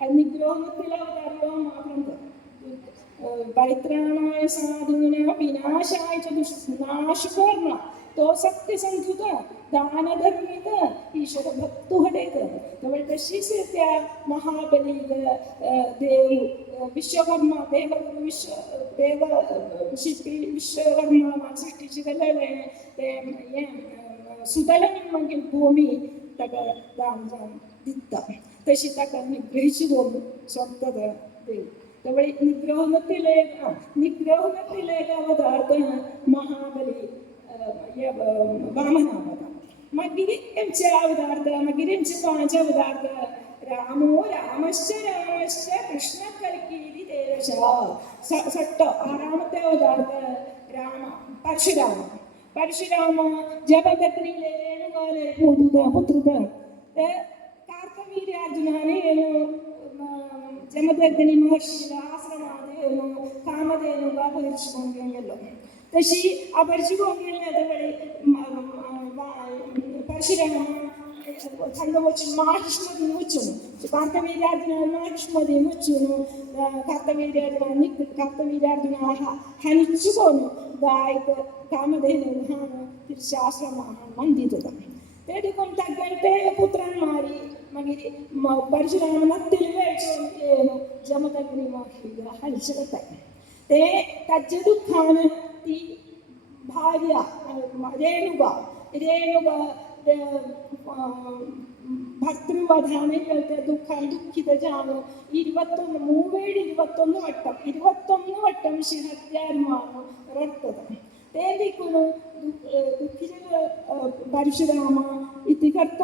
निग्रह तिला अवतार मात्र परित्राणाय साधूनां विनाशाय च नाश करना तो सत्यसंधुत दानधर्मित ईश्वर भक्तु हटेत त्यामुळे तशीच त्या महाबलीग देव विश्वकर्मा देव शिल्पी विश्वकर्मा सृष्टीची केलेले ते सुतलन मागीर भूमी ताका दान दिता तशी ताका निग्रहिची भूमी सोडटा देव त्यामुळे निग्रह अवतार महाबली वामनावतार मागीर हेंचे अवतार मागीर हेंचे कोणाचे अवतार रामो रामश्च कृष्ण कल्की सट्ट आरामते अवतार राम परशुराम जपदग्नि पुत्र कार्तवीर्यार्जुनाने जमदग्नि महर्षी आश्रमादेव कामधेनुगा अपहरिंచుకొని गेलो तशी अपहरिంచుకొని गेल्यावेळी परशुराम సంగమొచ్చి మహాకృష్ణుడిని వచ్చును కార్తవీర్యార్జున మహాకృష్ణుడిని వచ్చును కార్తవీర్యార్జున హనిచ్చుకోను గాయక కామధేను శాస్త్రమాన మందితుడ ते देखून तగ్గంటే पुत्रांमारी मागीर परशुरामाक तिलवेळचो जमदग्नी महर्षीगा हाडचे करताय ते ताचे दुखान ती भार्या रेणुका ഭർത്തൃവധാനം ദുഃഖം ദുഃഖിതജാണ് 21 വട്ടം ശിഹത്യാത്മാവ് റട്ടത് തേദിക്കുന്നു ദുഃഖിത പരശുരാമ ഇതി കർത്ത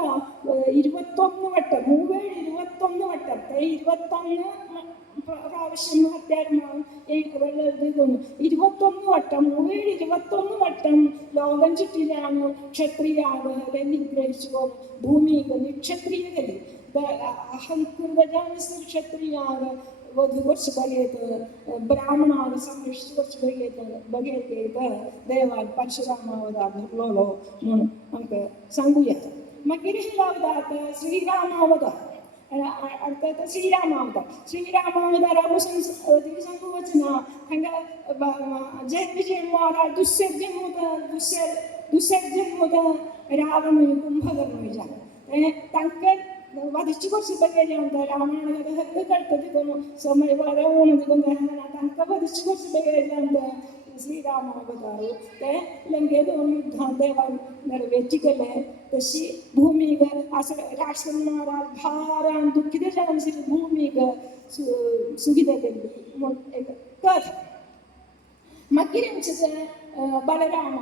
21 വട്ടം 21 വട്ടം 21 പ്രാവശ്യം ഹത്യാത്മാവ് 21 വട്ടം 21 വട്ടം ലോകം ചുറ്റിലാണ് ക്ഷത്രിയാകെ നിഗ്രഹിച്ചു ഭൂമിക നിക്ഷത്രിയകല് अहंकृतजानस्य क्षत्रियाग वधूवर्ष बघेत ब्राह्मणाग संरक्षवर्ष बघेत देवाक परशुरामावतार धरलो म्हणून आमकां सांगूया मागीर हे लावतात श्रीरामावतार अर्थात श्रीरामावतारा पासून सांगू वचना हांगा जन्मजय महाराज दुसरे जन्म रावण कुंभकर्ण जाले तांकां वधिച്ചു കുറച്ച് ബഗേജാണ് രാമായണ കടുത്തതിക്കുന്നു ಸಮಯವಾದವನದಿಗೊಂದು ತನಕ ವಧಿച്ചു കുറച്ച് ബഗേജാണ് ಶ್ರೀರಾಮಾವತಾರು ಲಂಕೆದವನು ಯುದ್ಧ ದೇವ ನೆರವೇರ್ಚಿಕಲೆ तशी भूमीग असं राष्ट्रमारा भारान दुःखित जाणसिक भूमीग सुखित केली एक कथ मागीर हेंचे बलराम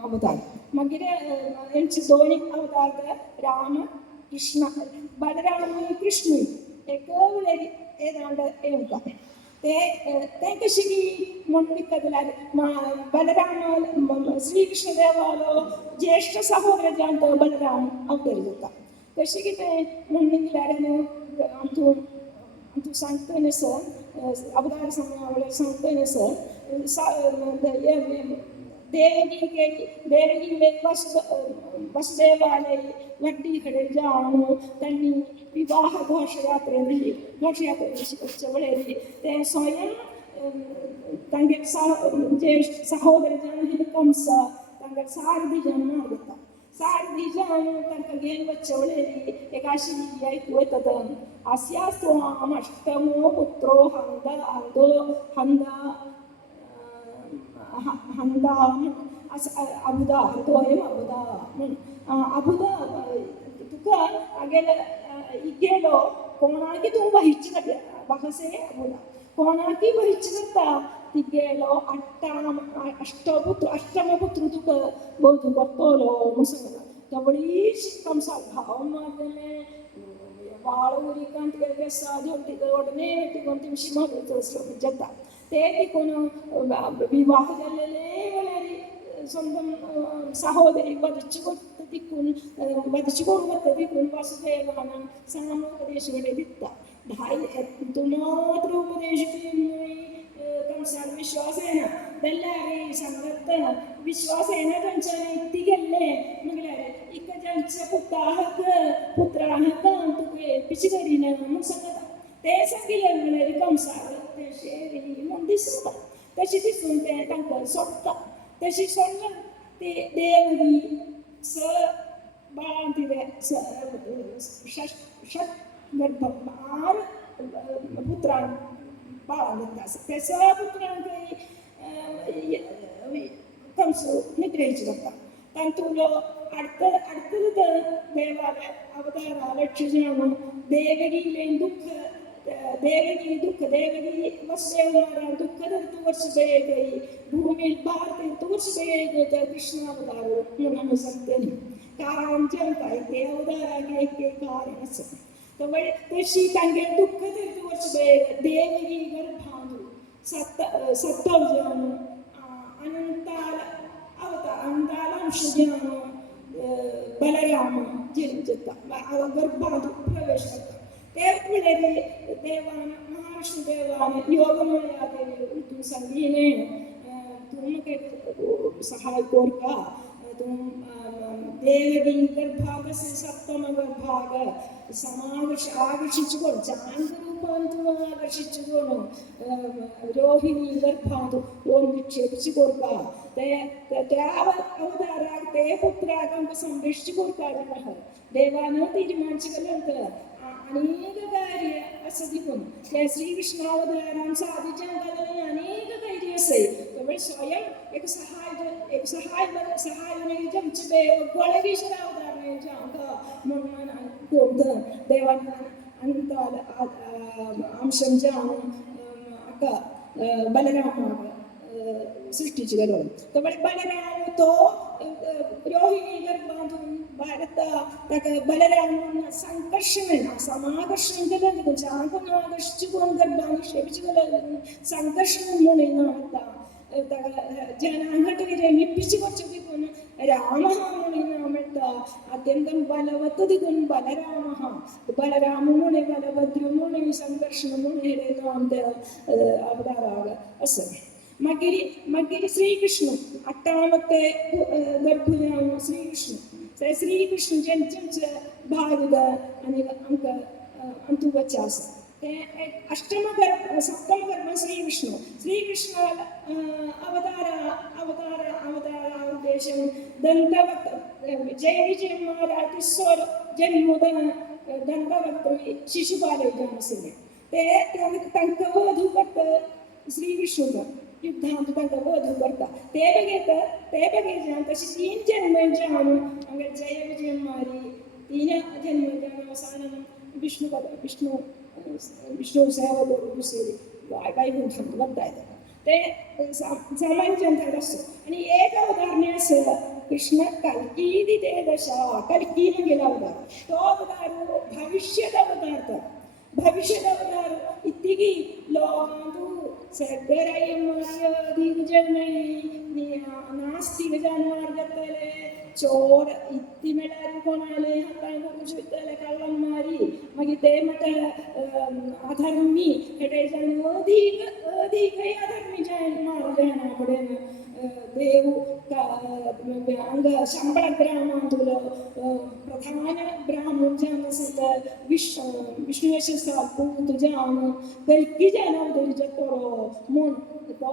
अवतार मागीर हेंचे दोन अवतार राम कृष्ण बलराम कृष्ण एक वेळी ಏದಾಂಡ ಏಂಕ ते कशी म्हणून कदला बलराम श्रीकृष्ण देवालो ज्येष्ठ सहोदरांत बलराम अवतार जाता कशी की ते म्हणून आमतू सांगतोय सर अवतार समयावले सांगतोय सर देवगी वसुदेवाने लड्डीकडे जाऊन त्यांनी विवाह घोषयात्रेची वेळेरी ते स्वयं तांगे ज्येष्ठ सहोदर जन कंस तांगे सारथी जन मारता सारथी जन तांकां घेवन वच्चे वेळेरी एक अशी आयकूं येता अस्यास्तु अष्टमो पुत्रो हंदा अबुदा तोयम अबुदा अबुदा तुका आगेले इगेलो कोणाकी तू वहिची बहसे अबुदा कोणाकी वहिची करता तिगेलो अष्टमपुत्र तुका बोलतो करतलो मुसंगला तबळीच कंसा भाव मारले वाळूरी कांत गेले साधोटी ओडने तिकोन तिमशी मारतो जता ते तिकोन विवाह केलेले वेळेरी സ്വന്തം സഹോദരി വധിച്ചുകൊടുത്തിരിക്കും വസുദേവാണ് സാമോപദേശികളെ വിത്ത മാത്രം ഉപദേശിക്കുന്നു कंसाल विश्वासेन दल्लारी संगतन विश्वासेन त्यांच्या इतिगल्ले मगलारे इक ज्यांच्या पुत्राहक तुके पिचकरीन मग सांगता ते सांगितले मगलारे कंसाल ते शेरी मग दिसता तशी दिसून ते तांकां सोडता तशी सोडून ते देवगी बाळान तिथे षट गर्भार पुत्रां बाळान जाता ते पुत्रांक कंस निद्रेची जाता तांतूलो അടുത്തത് ദേവാലയ അവതാര ലക്ഷ്യമാണ് ദേവകിയിലെ देवगी वसुदेवनारायण दुःख तोर्सबेगई भूमि भारत तोर्सबेगई कृष्णावतार म्हणून सत्य कारण जनता ते अवतारागे एक कारण तशी तांगे दुःख तोर्सबेग देवगी गर्भांधू सत्तवजन अनंताल अंश जन बलराम जन्मता गर्भांधू प्रवेश करता ते वेळेरी देवान महाविष्णू देवान योगमाया देवी उठून सांगिने तुम के सहाय कोरका तुम देवगी गर्भागस्य सप्तम गर्भाग आकर्षिंचुको चांद्रूपंतु आकर्षिंचुको रोहिणी गर्भांतु ओम निक्षेपिंचु कोरका त्या अवताराक ते पुत्राक संरक्षिंचु कोरका देवान तीर्मानिंचुकोलेंत अनेक कार्य असं दिकून त्या श्रीकृष्णावतारांचा आदिजांकाने अनेक कार्य असे त्यामुळे स्वयं एक सहाय जमचे गोळेश्वर अवताराने जांका म्हणून कोणतं देवांना अंताल अंशं जाऊन अका बलरामाक सृष्टीची गरज त्यामुळे बलराम तो रोहिणी गर्भांतून भारत बलराम संकर्षण समाकर्षण केलं जांकून आकर्षिंचुकोन गर्भांनी शेपिंचुकोन संकर्षण म्हणून आता जनांगट मेप्पिंची वच्चे दिकून रामः म्हणून म्हणटा अत्यंत बलवत् दिकून बलराम म्हणे बलभद्र म्हणे संकर्षण म्हणे हेरेनो अवताराग असं मागीर श्रीकृष्ण अट्टामते गर्भुजान श्रीकृष्ण जेंचे भाग आनी आमकां अंतू बच्चा आसा ते अष्टम गर्भ सप्तम गर्भ श्रीकृष्ण अवतार उद्देशं दंतवत जय विजय महाराज तिस्सोर जन्मोदन दंडवक्त्री शिशुपालयितुमस्ति ते तंकवधू करता श्रीकृष्ण युद्धांत तंकवधू करता ते बगे जान तशी 3 जन्म जाऊन अंग जय विजय मारी 3 जन्म जाऊन अवसानं विष्णु सेवा करू सेरी वैकुंठम वद्दायत ते सामान्यजन तडसो आणि एक अवतारणे असं कृष्ण कल्की ते दशा कल्कीने गेला अवतार तो अवतार भविष्यद अवतार इत्तिगी लोकांतु सर्गरयमार्य दिग्जनई नास्तिक जनमार्गतले चोर इत्तिमेलारी कोणाले हाताय मुजुतले कल्लन्मारी मगे ते मत अधर्मी हेटे जन अधिक अधर्मी जन मार्गना पडेन देव अंग शंबळ ग्रामांतुलो प्रधान ब्राह्मण जनसित विष्णुवेशसा पूत जान कल्की जन जतरो मन तो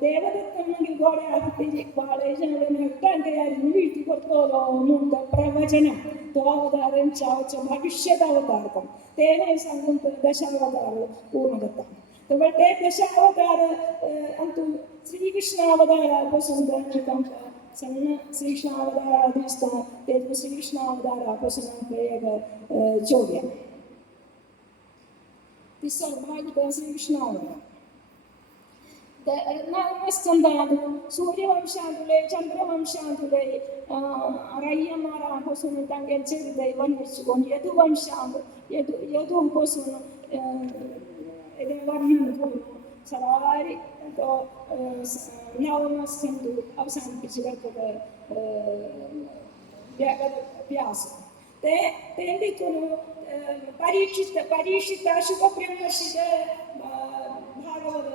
देवदत्तमगे गोडे हाकि बाळे जन हट्टांगे यारी वीटी ಕೊಟ್ಟೋರೋ ಮುಂದ ಪ್ರವಚನ तो अवतारन चावच भविष्यद अवतारकम तेने सांगून दशावतार पूर्ण करता तर ते दशावतार अंतु श्रीकृष्ण अवतारापासून त्यांचा सन्न श्रीकृष्ण अवतार दिसतो ते श्रीकृष्ण अवतारापासून एक जोड्या ती सर्वात श्रीकृष्ण अवतार नामस्कंदादु सूर्यवंशादुले चंद्रवंशादुले रय्यमारापासून तांगेचे दैवन निश्चिकोन यदुपासून वर्णन सवारी तो नवमस्कंदु अवसानिപ്പിച്ചിരിക്കുന്നത് व्यास ते तेंदिकुनु परीक्षित शुभब्रह्मर्षिद भागवत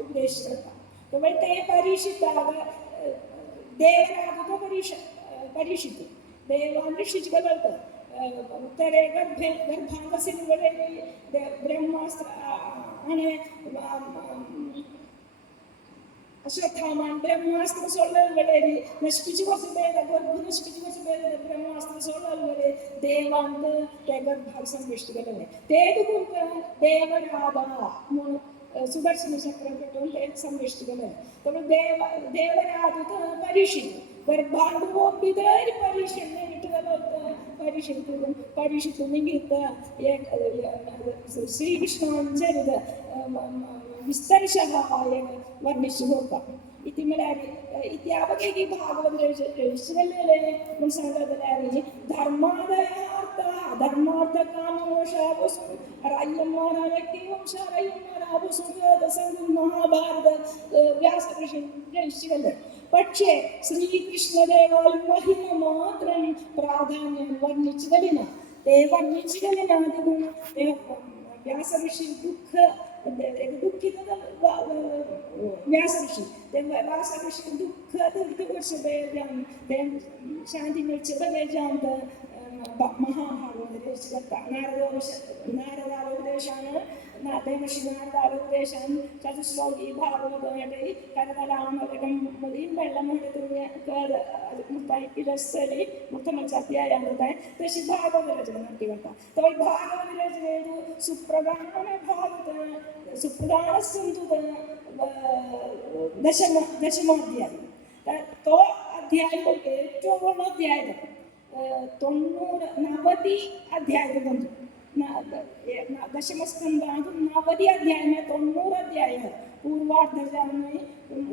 उपदेश करता तो ते परीक्षिताग देवराजो परीक्षित देवान ऋषिजगलत उत्तरे गर्भांगसिंगले ब्रह्मास्त्र आणि अश्वत्थामान ब्रह्मास्त्र सोडलवले नष्पिची वसुदेव गर्भ नष्पिची वसुदेव ब्रह्मास्त्र सोडलवले देवांत ते गर्भाग संविष्टगलवे ते दुकुंत देवराजा म्हणून सुदर्शन चक्र भेटून ते संविष्टगलवे तर देवराजा परीक्षित गर्भांडवो बिदर परीक्षित निमित्त एक श्रीकृष्णांचे विस्तरशः वर्णिष्य होता इति मलारी इति आवगे भागवत ऋषिगले मुसंगदलारी धर्मार्थ काम मोक्षावसु राय्यमाना व्यक्तिवंशाराय्यमानावसु दसंगु महाभारत व्यास ऋषिगले പക്ഷേ ശ്രീകൃഷ്ണദേവാൽ മഹിമ മാത്രം പ്രാധാന്യം വർണ്ണിച്ചതലിന ते वर्णिंचगलिना व्यास ऋषि दुःखित व्यास ऋषि व्यास ऋषि दुःख वर्ष शांति जात महाभारत नारदारोपदेशान देवर्षि नारदारोपदेशान चतुश्लोकी भागवत कनकलामकटं मदीन वेल्लमहटु मुत्ताई मुख्यमंत्री अध्याय तशी भागवत रचना करता तो भागवत रचने सुप्रधान भागवत सुप्रधान सिंधु दशमाध्याय तो अध्याय ഏറ്റവും അധ്യായം 90 അധ്യായം ಬಂತು दशमस्कंद नवदि अध्याय में 90 अध्याय है पूर्वार्ध जाने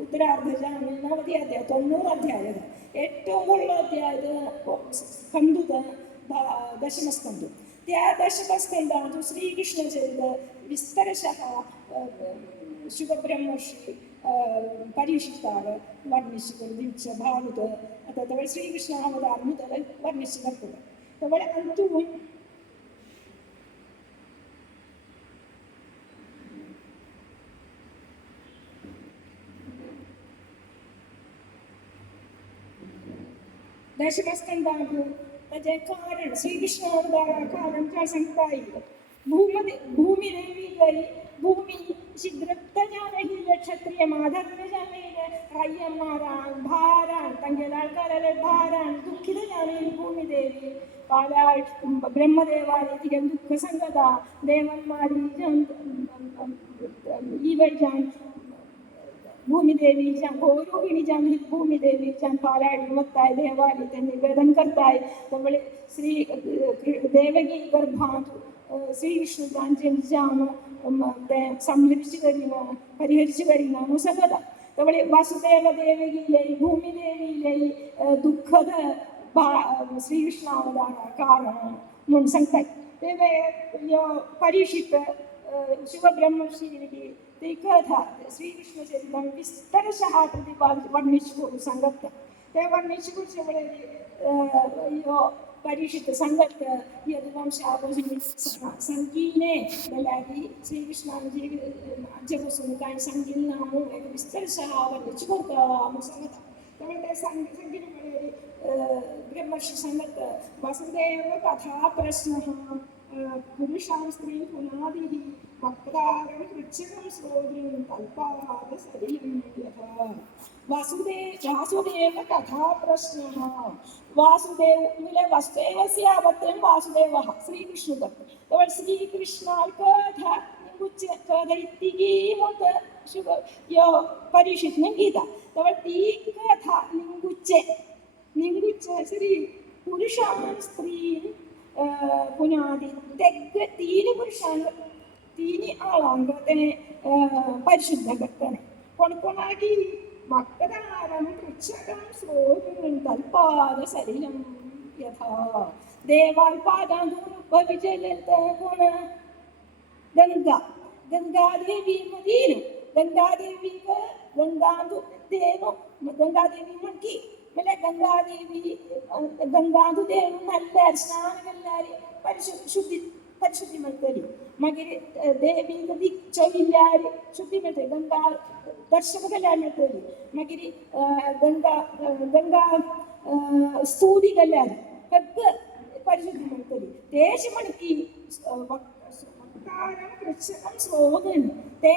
उत्तरार्ध जाने नवदि अध्याय 90 अध्याय है ഏറ്റവും अध्याय स्कंद दशमस्कंद त्या दशमस्कंद श्रीकृष्ण चरित विस्तरशः शुभब्रह्मर्षि परीक्षिताग वर्णिಸಿದರು ದೀಕ್ಷ ಭಾಗವತ ಅಥವಾ ಶ್ರೀಕೃಷ್ಣ ಅವತಾರ ಮೊದಲ ವರ್ಣಿಸಿದರು ತವಳ ಅಂತೂ दशमस्कंदागु तजे कारण श्रीकृष्ण अवतार कारण क्या संताई भूमि देवी गई भूमि शीघ्रता जा रही है क्षत्रिय माधव में जा रही है അയ്യന്മാരാണ്, ഭാരാണ്, തങ്കിയുടെ ആൾക്കാരെ ഭാരാണ്, ദുഃഖിതയാണ് ഈ ഭൂമിദേവി. പാലാൾ ബ്രഹ്മദേവാലയത്തിലെ ദുഃഖസംഗത ദേവന്മാരി ഈ വഴിയാണ് भूमिदेवीच्या गौरविणीच्या भूमिदेवीच्या पालाडी मत्ताय देवाली त्यांनी निवेदन करताय त्यामुळे श्री देवगी गर्भात श्रीकृष्णांचे ते संहरिച്ചു करीनं പരിഹരിച്ചു करीनं सगळं त्यामुळे वासुदेव देवगीले भूमिदेवीले दुःखद श्रीकृष्णावतार कारण म्हणून सांगतात. ते परीक्षित शिवब्रह्मर्षी ते कथा श्रीकृष्णचरितं विस्तरशः वर्णिച്ചു सांगत. ते वर्णिച്ചു परीक्षित सांगत यदुवंशापासून संगीने बलादी श्रीकृष्णांची राज्यापासून काय सांगील नामो एक विस्तरशः वर्णिച്ചു सांगत. त्यामुळे ते संगीने ब्रह्मर्षी सांगत वासुदेव कथा प्रश्न पुरुषां स्त्री पुनादिः वक्तारं कृच्छकं श्रोत्रिं कल्पादसलिलं यथा. वासुदेव कथा प्रश्नः वासुदेव वसुदेवस्य अवतारं वासुदेवः श्रीकृष्णः. त्यामुळे श्रीकृष्णाल कथा कथा इतकी मत शुभ परीक्षितने गीता. त्यामुळे ती कथा लिंगुच्चे श्री पुरुषां स्त्री पुनादी तीन पुरुषांग तिन्ही आळांग ते परिशुद्ध करताना कोणकोणागी भक्तदारं पृच्छकं श्रोत्रं तल्पाद सलिलं यथा. देवाल्पादानुपविजलत कोण गंगादेवी मदीन गंगादेवी ഗംഗാദേവി മണക്കി പിന്നെ ഗംഗാദേവി ഗംഗാദേവി നല്ല സ്നാനകല്ലാരി പരിശുദ്ധി ಮಾಡ್ತಾರೆ. ಮಗಿರಿ ದೇವಿ ನದಿ ಚೌಲ್ಯಾರಿ ಶುದ್ಧಿ ಮಾಡ್ತಾರೆ. ಗಂಗಾ ದರ್ಶಕಗಲ್ಲಾರಿ ಮಾಡ್ತಾರೆ. ಮಗಿರಿ ಗಂಗಾ ಸ್ತೂದಿಗಲ್ಲಾರಿ ಪೆದ್ದ ಪರಿಶುದ್ಧಿ ಮಾಡ್ತಾರೆ. ದೇಶ ಮಣಕಿ ವಕ್ತಾರಂ ಕೃಚ್ಛಕಂ ಶ್ರೋಗನ್ ते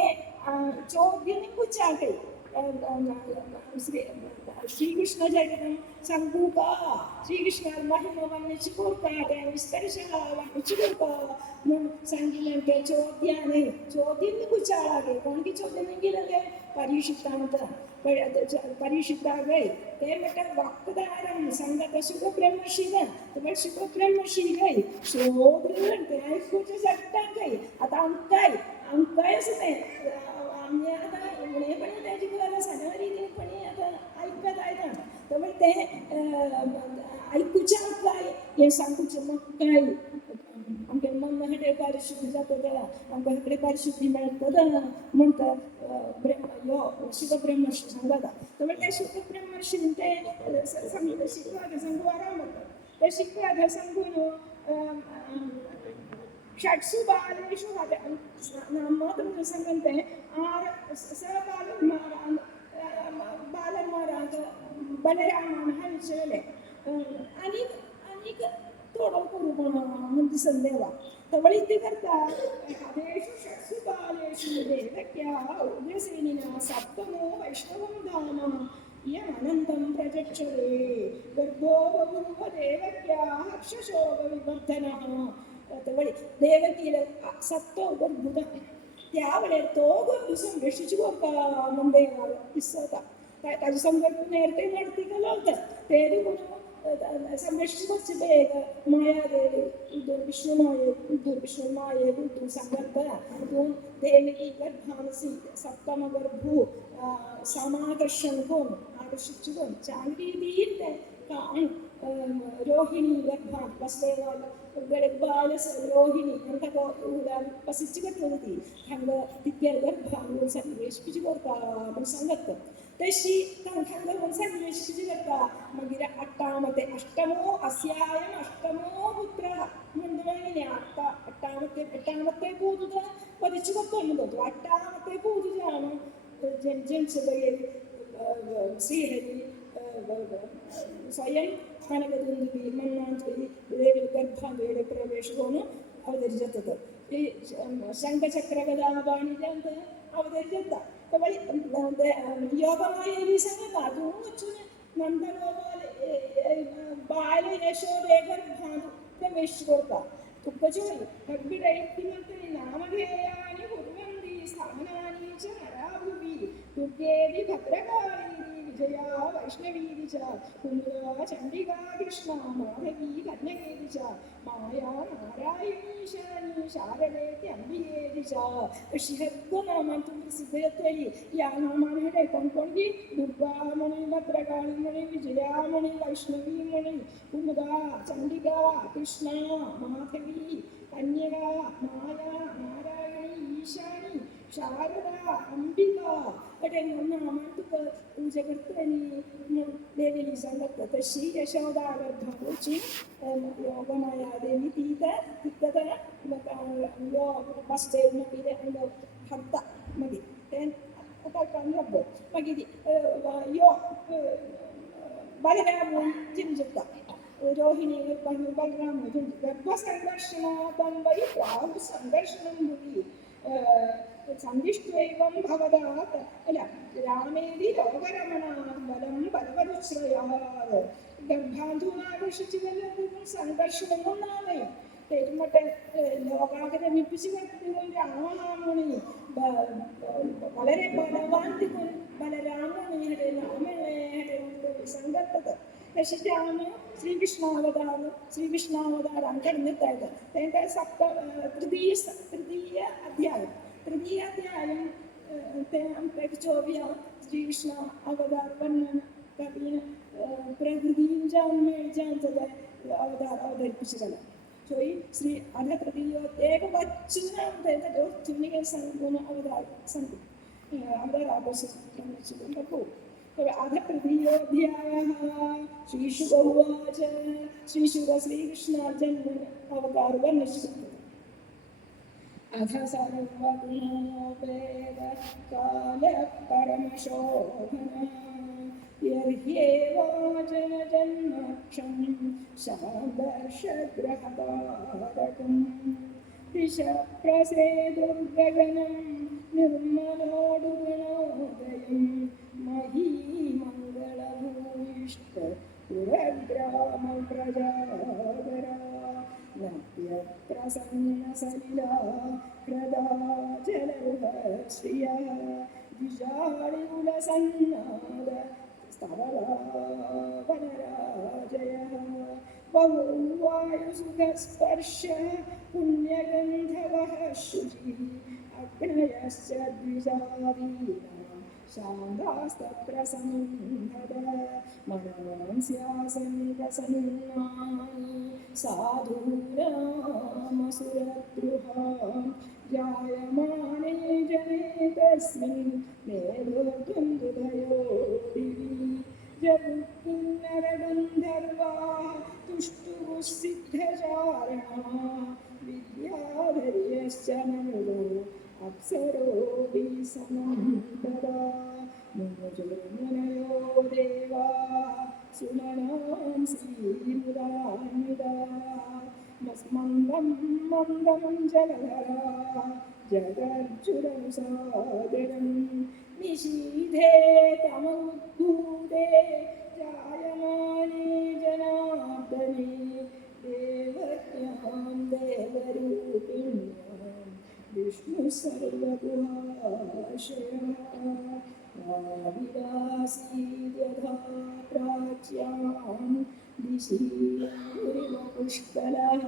ചോദ്യം കുച്ചാകെ श्रीकृष्ण चरितं संगूका श्रीकृष्ण महिम वर्णिച്ചു കൊടുക്കാതെ വിസ്തരിച്ച് വർണ്ണിച്ചു കൊടുക്കുക സംഗീലന്റെ ചോദ്യാനെ ചോദ്യം കുച്ചാളാകെ कोणती ചോദ്യം എങ്കിലല്ലേ परीक्षितागे ते म्हटलं वाक्यदारं संगत शुभब्रह्मर्षीनं तर शुभब्रह्मर्षीगे शोधून ते ऐकूचे जगतात काही आता अंकाय असं नाही आम्ही आता म्हणे पण त्याची गरज सणावारी पण आता ऐकत आहे ना. त्यामुळे ते ऐकूचे काय हे सांगूचे मग काय आमच्या मनाकडे परिशुद्धी जातं त्याला आमच्याकडे परिशुद्धी मिळतं म्हणतं शिवब्रह्मर्षी सांगता. त्यामुळे त्या शिवब्रह्मर्षी ते शिकवायला सांगू आराम होतं. ते शिकवायला सांगून षट्सु बालेषु मात्र सांगते बालन्मारांत बलरामान हंसले आणि थोडं करू म्हणते संदेवा. त्यामुळे ते करता एकादेषु षट्सु बालेषु देवक्या उग्रसेनिना सप्तमो वैष्णवं धाम यमनन्तं प्रचक्षते गर्भो बभूव देवक्या हर्षशोकविवर्धनः. त्यामुळे देवकीला सत्तो गर्भुत त्यावेळेस तो गर्भ संरक्षित मंदेवाला दिसता त्याची संकल्प നേരത്തെ നടത്തി കലോട്ട് പേര് സംരക്ഷിച്ച് വേഗ മായാദേവി വിഷ്ണുമായ സംകല്പ ദേവി ഗർഭാനസി സപ്തമ ഗർഭു സമാകർഷण कोण आकर्षित कोण चांगली രീതിയിൽ കാണും. രോഹിണി ഗർഭാൻ വസുദേവാല बाल रोहिणी हंगा वसिच्ची करता हंगा तितक्या गर्भांगून सन्निवेश करता म्हण सांगत. तशी हंगा सन्निवेश करता मागीर अट्टामते अष्टमो अस्यायम अष्टमो पुत्र म्हणजे अट्टामते पूज वदिच्ची करता म्हणतो अट्टामते पूज जेंट्स बगे श्रीहरी स्वयं ಕನಕದುಂದುವಿ ಮನ್ನಾಂಜಲಿ ದೇವಿ ಗರ್ಭಾಂಗയുടെ ಪ್ರವೇಶವನ್ನು ಅವತರಿಸುತ್ತದೆ. ಈ ಶಂಖಚಕ್ರ ಗದಾ ಬಾಣಿಜ ಅಂತ ಅವತರಿಸುತ್ತ യോഗമായി സംഗീത അതും അച്ഛന് നന്ദഗോപാൽ ബാല യശോദേവർ ഭാഗം പ്രവേശിച്ചു കൊടുക്കാം തുപ്പജോയി ഭഗ്വിടൈത്തിമന്ത്രി നാമധേയാനി കുർവന്തി സ്ഥാനാനി ച നരാഭുവി ദുർഗേതി ഭദ്രകാളീതി വിജയാ വൈഷ്ണവീതി ച കുമുദാ ചണ്ഡികാ കൃഷ്ണ മാധവീ കന്യകേതി ച മായാ നാരായണീ ശരണി ശാരദേതി അംബികേതി ച ഋഷിഹത്വനാമം പ്രസിദ്ധയത്വയി യാ നാമാനിയുടെ കൊൺകൊണ്ടി ദുർഗാമണി ഭദ്രകാളിമണി വിജയാമണി വൈഷ്ണവീമണി കുമുദാ ചണ്ഡികാ കൃഷ്ണ മാധവി കന്യക മായ നാരായണി ഈശാനി ಶಾರದಾ ಅಂಬಿಕಾ ಕಡೆ ನನ್ನ ಮಾತುಕ ಜಗತ್ತಲ್ಲಿ ದೇವಿಲಿ ಸಂಗತ ಶ್ರೀ ಯಶೋದಾರೂಚಿ ಯೋಗಮಾಯ ದೇವಿ ತೀತ ತಿಕ್ಕದ ಯೋ ಫಸ್ಟ್ ಮಗಿದೆ ಅಂದು ಹರ್ತ ಮಗಿ ಕಂಡು ಮಗಿದಿ ಯೋ ಬಲರಾಮ ಜಿಂಜುತ್ತ ರೋಹಿಣಿ ಬಲರಾಮ ಗರ್ಭಸಂದರ್ಶನ ತಂಬೈ ಪ್ರಾಹು ಸಂದರ್ಶನಂ ಭುವಿ സന്ധിഷ്ട്വൈവം ഭവതാത് അല്ല രാമേതി ലോകരമണാം ബലം ബലവരുശ്രയാത് ഗർഭാന്ധുവാകർഷിച്ച് വല്ലതും സംഘർഷമൊന്നാമേ തെരുമട്ടെ ലോകാഗ്രമിപ്പിച്ച് കിടത്തും രാമനാമണി വളരെ ബലവാന്തികൾ ബലരാമണിയുടെ രാമണയുടെ സംഘത്തത് രക്ഷിച്ചാമ ശ്രീകൃഷ്ണാവതാരം കടന്നിട്ടായത് അതിൻ്റെ തൃതീയ അധ്യായം ചോവ്യ ശ്രീകൃഷ്ണ അവതാർ വർണ്ണന കവിന പ്രകൃതിയും ജാന്തത അവതരിപ്പിച്ചതല്ല ചോയി ശ്രീ അധ തൃതീയോത്തേക വച്ചുനിക സംഗുണ അവതാരാഘോഷിച്ചു अध तृतीयोऽध्यायः श्रीशुक उवाच श्रीशुक श्रीकृष्णार्जुन अवतार वर्णिष्यति अथ सर्वगुणोपेद कालः परमशोभनः यर्ह्येवाचन जन्मक्षं शादर्शग्रहतारकं दिशप्रसेदुर्गगनं निर्मलोडुगुणोदयं महीमङ्गलभूयिष्ठ पुरग्राम प्रजागरा नव्यप्रसन्नसलिला ह्रदा जलरुहश्रिया द्विजाडिकुलसन्नाद स्तवला वनराजयः बहुवायुसुखस्पर्श पुण्यगन्धवः शुचिः अग्नयश्च द्विजादीना शान्तास्तप्रसन्नद मनोंस्यासन् प्रसन्नानि साधूनामसुरद्रुहां जायमाने जने तस्मिन् मेरुत्वं हृदयो दिवि जगत्किन्नरगन्धर्वाः तुष्टुः सिद्धचारणा विद्याधर्यश्च नरो अप्सरोऽपि समन्तरा मुमुजुर्मुनयो देवा सुमनां श्रीमुदान्विता मन्दं मन्दं जलधरा जगर्जुरं सागरं निशीथे तमोद्भूते जायमाने जनार्दने देवज्ञां देवरूपिण्यां विष्णु सर्वगुहाशयः विलासीद्यथा प्राच्यां दिशि पुष्कलः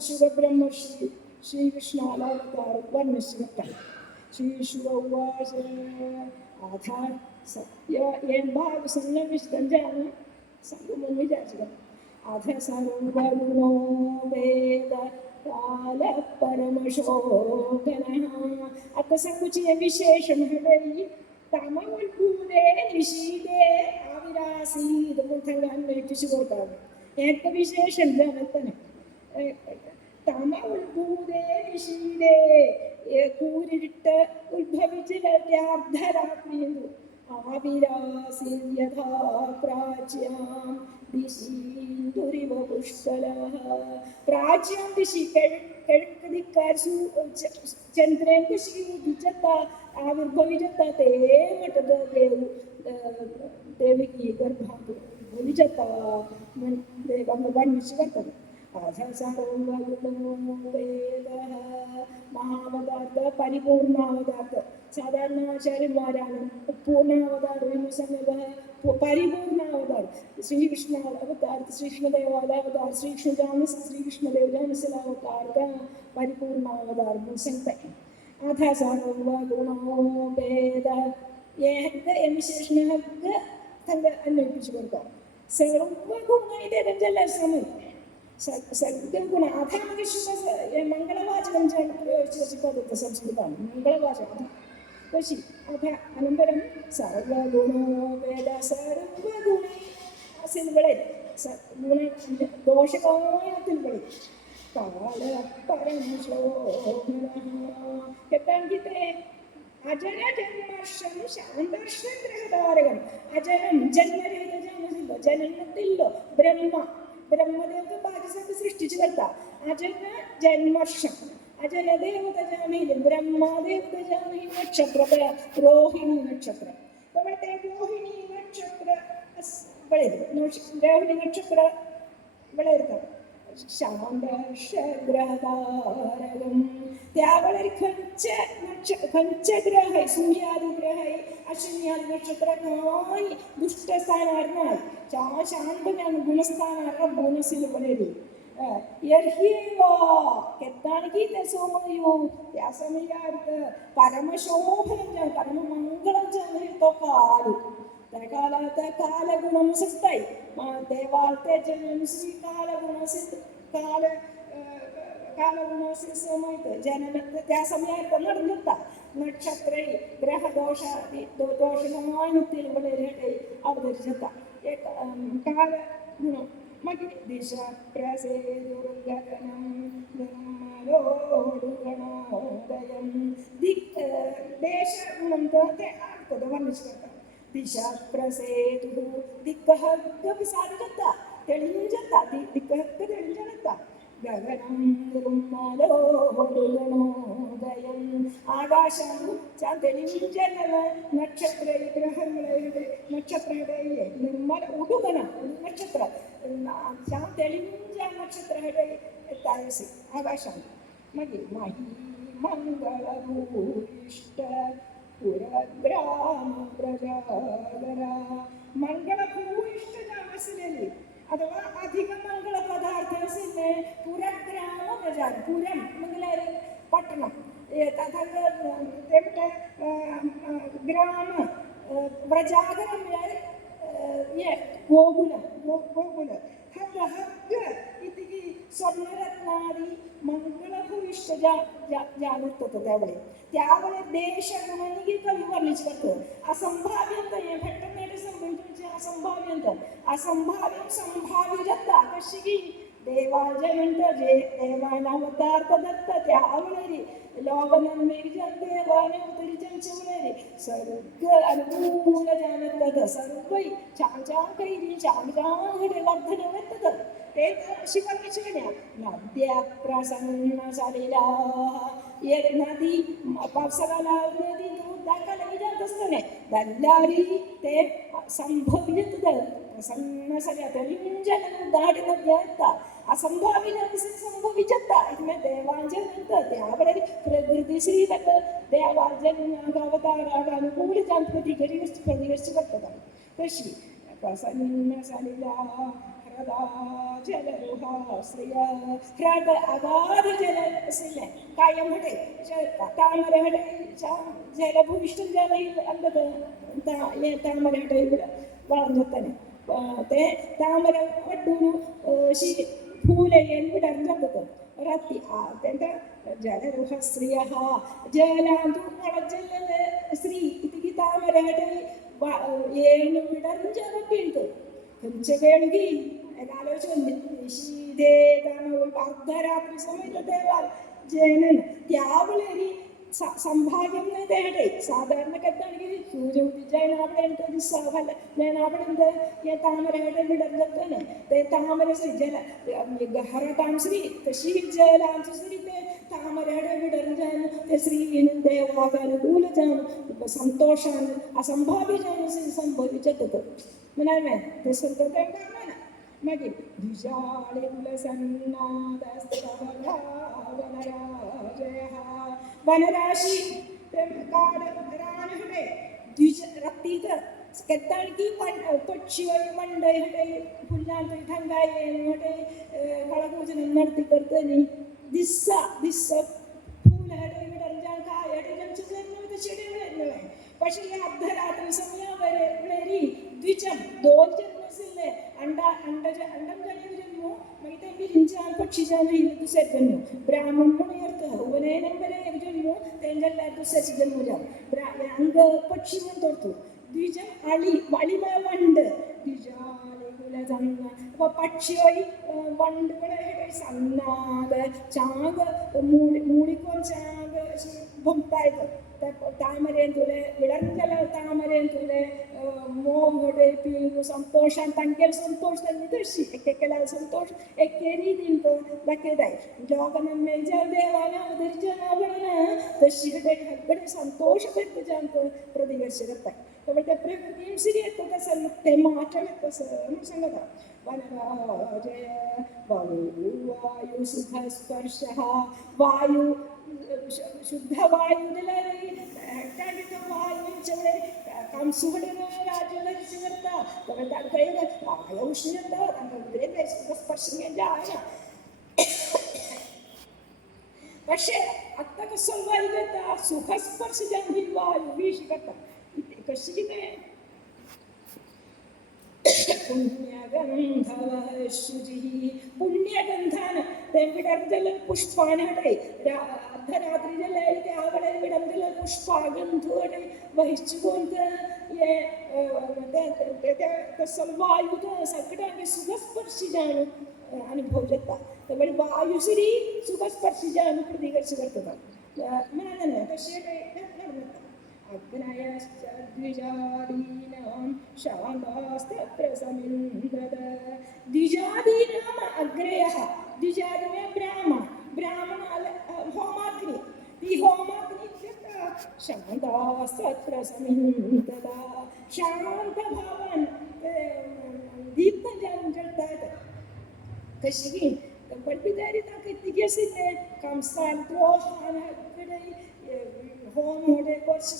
शुभब्रह्मर्षि श्रीकृष्णावतार वर्णिष्यति श्रीशुक उवाच अथ सत्य भाग संगमिष्टञ्जान संगमं विचार्य अथ सर्वगुणो वेद काल परमशोभनः अथ संकुचित विशेषं हृदयि तमोद्भूते निशीते आविरासीत् मूर्धन्यान्वयिച്ചു കൊടുക്കാം ഏകവിശേഷം ജ്ഞാനത്തിന് തമോദ്ഭൂതേ നിശീതേ കൂരിട്ട് ഉത്ഭവിച്ചിട്ട് അർദ്ധരാത്രിയെന്നു ആവിരാസിൽ യഥാ പ്രാച്യാം ദിശീന്ദുരിവ പുഷ്കലഃ. പ്രാച്യാം ദിശി കിഴക്ക് ദിക്കാർ ചന്ദ്രൻ ദിശി ഉദിച്ചത്ത ആവിർഭവിച്ചത്ത തേ മട്ടದ ದೇವಿಗೆ ಗರ್ಭಾಂತ ಉಳಿಜತ್ತ ದೇವಮ್ಮ ಬಣ್ಣಿಸಿ ಬರ್ತದೆ. മഹാവതാർത്ഥ പരിപൂർണാവതാർത്ഥ. സാധാരണ ആചാര്യന്മാരാണ് പൂർണ്ണാവതാരം പരിപൂർണാവതാരം. ശ്രീകൃഷ്ണ അവതാർ, ശ്രീകൃഷ്ണദേവാവതാർ, ശ്രീകൃഷ്ണദേവജാനസിലാവതാർ പരിപൂർണാവതാർ संगत. आधा സർവഗുണോ വേദ വിശേഷണ സംഘ അന്വയിപ്പിച്ചു കൊടുക്കാം. സർവഗുണ ഇതെല്ലാം ശ്രമം സദ്ഗുണ അഥാമകൃഷ്ണ മംഗളവാചകം പ്രയോഗിച്ചിട്ട് സംസ്കൃതമാണ് मंगलवाचकं कशी अथ अनन्तरं सर्वगुणो वेद सर्वगुणे असेल बळेत गुण दोषकायത്തിൽ काल परमशोभनः എത്താങ്കിത്തെ അജന ജന്മർഷം ശാന്തർഷം ഗ്രഹധാരകം. അജനം ജന്മരഹിത ജനനത്തില്ലോ ബ്രഹ്മദേവത്തെ പാകിസ്ഥാൻ സൃഷ്ടിച്ചു നിർത്താം. അജന ജന്മർഷം അജനദേവതജാമയിൽ ബ്രഹ്മദേവതജാമയിൽ നക്ഷത്ര രോഹിണി നക്ഷത്ര ഇവിടുത്തെ രോഹിണി നക്ഷത്ര രോഹിണി നക്ഷത്ര വളരുക ശാന്തർഷഗ്രഹധാരകം. त्यावेळेला खंच ग्रह आहे, सूर्यादी ग्रह आहे, अश्विनी नक्षत्र नाही दुष्ट स्थानावर नाही शांतने गुणस्थानावर बोनसिल बनेली ಕೆತ್ತಾಣಿಗೆ ಸೋಮಯು त्या समयात परमशोभन परममंगळं तो काल. त्या कालात कालगुणम सत्ताई देवालते जन्म श्री कालगुण कालगुणासी समयत जनन त्या समयात നടന്നിട്ട നക്ഷത്രേ ഗ്രഹദോഷാദി ദോഷമാനത്തിൽ വളരെ അവതരിച്ചത കാല മകി ദിശ പ്രസേദുർഗഗനം നിർമ്മലോടുഗണോദയം ദേശ ഗുണത്തെ അർത്ഥത വർണ്ണിച്ചിട്ട ദിശ പ്രസേദു ദിക്കഹ സാധിക്കത്ത തെളിഞ്ചത്ത ദിക്കഹ തെളിഞ്ചത്ത ഗഗനം നിർമ്മലോടുഗണോദയം ആകാശം തെളിഞ്ചല നക്ഷത്ര ഗ്രഹങ്ങളുടെ നക്ഷത്രയുടെ നിർമ്മല ഉടുഗണ നക്ഷത്ര തെളിഞ്ച നക്ഷത്രയുടെ താരസി ആകാശം മതി മഹി മംഗളഭൂയിഷ്ട പുരഗ്രാമ പ്രജാഗര. ಮಂಗಳಭೂಯಿಷ್ಠ ಜಾಮಸಿನಲ್ಲಿ ಅಥವಾ ಅಧಿಕ ಮಂಗಳ ಪದಾರ್ಥ ಪುರಗ್ರಾಮ ಪ್ರಜಾ ಪುರಂ ಮಂಗಲ ಪಟ್ಟಣ ಗ್ರಾಮ ಪ್ರಜಾಗರಂ ಗೋകുല ಇತಿಗೆ ಸ್ವರ್ಣರತ್ನಾದಿ ಮಂಗಳಭೂಯಿಷ್ಠ ಜಾಗೃತತೆ त्यावेळे देश गुणांनी कवी वर्णित करतो. असंभाव्यंत घटनेने संबंधित असंभाव्य संभाव्यता कशी की देवाजयंत जे देवानावतार्थ दत्त त्यावेळी ലോകനന്മയിൽ ദേവാനെ ഉത്തരിച്ചവരെ സർഗ അനുകൂല ജാനത്തത് സർവൈ ചാഞ്ചാങ്കൈരി ചാഞ്ചാങ്കയുടെ വർദ്ധനവെത്തത് ശിവകൃഷ്ണ നദ്യ പ്രസന്ന സലിലാഹ नदी पावसाळ्याला नदी दाखवली जात असताना दल्लारी ते संभवित प्रसन्न सगळ्या तलिंजन दाढ नद्या असंभावित संभविचता देवांजनंतर त्यावेळे प्रकृती श्री देवांजन अवताराला अनुकूल जाणपती घरी करतात तशी प्रसन्न सलिला ജലരുഹാശ്രിയ ഹൃദ അഗാധ ജലസില്ല കായമടെ താമരയുടെ ജലഭൂയിഷ്ഠം ജലയിൽ അല്ലത് താമരയുടെ ഇവിടെ വളർന്നത്തന്നെ താമര ഒട്ടൂരു ഭൂലയൻ വിടർന്നത് റത്തി അതെന്താ ജലരുഹ സ്ത്രീയ ജലാന്തു ജല സ്ത്രീ ഇതിക്ക് താമരയുടെ ഏഴ് വിടർജലൊക്കെ ഉണ്ട് കളിച്ചകയാണെങ്കിൽ അർദ്ധരാത്രി സമയത്ത് ദേവാൽ ജനൻ त्यावेळी ಸಂಭಾವ್ಯತೆ ಹೇಳಿ ಸಾಧಾರಣ ಕದ್ದಾಣಿಗೆ ಸೂರ್ಯ ಉದಿಜಾಯ ನಾವಡೆ ಅಂತ ದಿವಸ ನಾನು ಅವಳಿಂದ ತಾಮರೆ ಹೇಳಿ ಬಿಡರ್ಗತ್ತಾನೆ ತಾಮರೆ ಜಲ ಹರ ತಾಮ್ಶ್ರೀ ಶ್ರೀ ಜಲಾಂಶ್ರೀ ತಾಮರೆ ಹೇಳಿ ಬಿಡರ್ಜಾನು ಶ್ರೀ ದೇವಾನುಕೂಲ ಜಾನು ಸಂತೋಷ ಅಸಂಭಾವ್ಯ ಜಾನು ಸಂಭವಿಸತದ್ದು ಮನೆ ಸಂತೋಷ ಮಗಿ ದ್ವಿಜಾಳಿ ಕುಲಸನ್ನಾದ വനരാശി കാട് റാണുകളെ ദ്വിജ ಕೆತ್ತಾಣಿಗೆ ಪಕ್ಷಿಗಳು ಮಂಡೈಹಡೆ ಪುಣ್ಯಾಂತ ಠಂಗಾಯಿಹಡೆ ಕಳಪೂಜನ നടത്തി ಬರ್ತಾನೆ ದಿಸ್ಸ ಫೂಲ ಹಡೆ ರಂಜಾನ್ ಕಾಯ ಹಡೆ ജനിച്ചത് ചെടികളെ പക്ഷേ ഈ അർദ്ധരാത്രി സമയം വരെ ദ്വിജം दोन जन्मसिले अंडम जनेव जन्मो मिगता बिरिंजान पक्षीजान हिंदू सेट जन्मो ब्राह्मण अर्थ उपनयनं वरे जन्मो तेंजल्ला दुसऱ्याची जन्म जाम अंग पक्षी म्हणतो द्विजम आळी वाळीमा वंड द्विजाले गुला जन्म പക്ഷിയോയി വണ്ടുകളെ സന്നാദ ചാക മൂളിക്കോൻ ചാക ഭക്തായത് ತಾಮರೆಂತುಲೆ ವಿಳಂಜಲ ತಾಮರೆಂತುಲೆ ಮೋಹಡೆ ಪೀರು ಸಂತೋಷ ತಂಗೆಲ್ ಸಂತೋಷದಲ್ಲಿ ದರ್ಶಿ ಕೆಲ ಸಂತೋಷ ಎಕ್ಕೆ ರೀತಿಂತ ದಕ್ಕೆದಾಯಿ ಜೋಗನಮ್ಮೆ ದೇವಾನ ದರ್ಜನಾವರಣ ದರ್ಶಿ ಹಗ್ಗಡೆ ಸಂತೋಷ ಬೆತ್ತ ಅಂತ പ്രതികരിച്ചിരുത്തായി അവിടുത്തെ പ്രകൃതിയും ശരിയെത്തുക സന്നത്തെ മാറ്റമെത്ത സംഗത വനരാജയ വായു സുഖസ്പർശ വായു ശുദ്ധവായുവിലെ ಕಂಸುಗಡಿನ ರಾಜ್ಯದಲ್ಲಿ ತನ್ನ ಕೈಗೆ ಔಷಧ ಸ್ಪರ್ಶಿಗೆ പക്ഷേ അത്തൊക്കെ സ്വാഭാവികത സുഖസ്പർശിക്കാൻ വായു വീശിക്കട്ട കശിനെ പുണ്യഗന്ധാന വിടർജല പുഷ്പാനടെ അർദ്ധരാത്രിയിലെ അവളെ വിടർജല പുഷ്പാഗന്ധുടെ വഹിച്ചുകൊണ്ട് വായു സകടാന്റെ സുഖസ്പർശിജാണ് അനുഭവിച്ചത്ത വായുശ്രീ സുഖസ്പർശിജാണ് പ്രതികരിച്ചു വരുന്നത് തന്നെ പക്ഷേ അഗ്നയശ്ചദ്വിജാദീനാം ശാന്താസ്തത്ര സമിന്ദത ദ്വിജാദീനാം അഗ്രയഃ ദ്വിജാദിനെ ബ്രാഹ്മണ ഹോമാഗ്നി ഈ ഹോമാഗ്നി ശാന്താസ്തത്ര സമിന്ദത ശാന്തഭാവൻ ദീപ്തം ജലത്തായത് കശികി പഠിപ്പിതാരി താക്ക് എത്തിക്കസിന്റെ കംസാൻ ദ്രോഹാനക്കിടെ ഹോമോടെ കുറച്ച്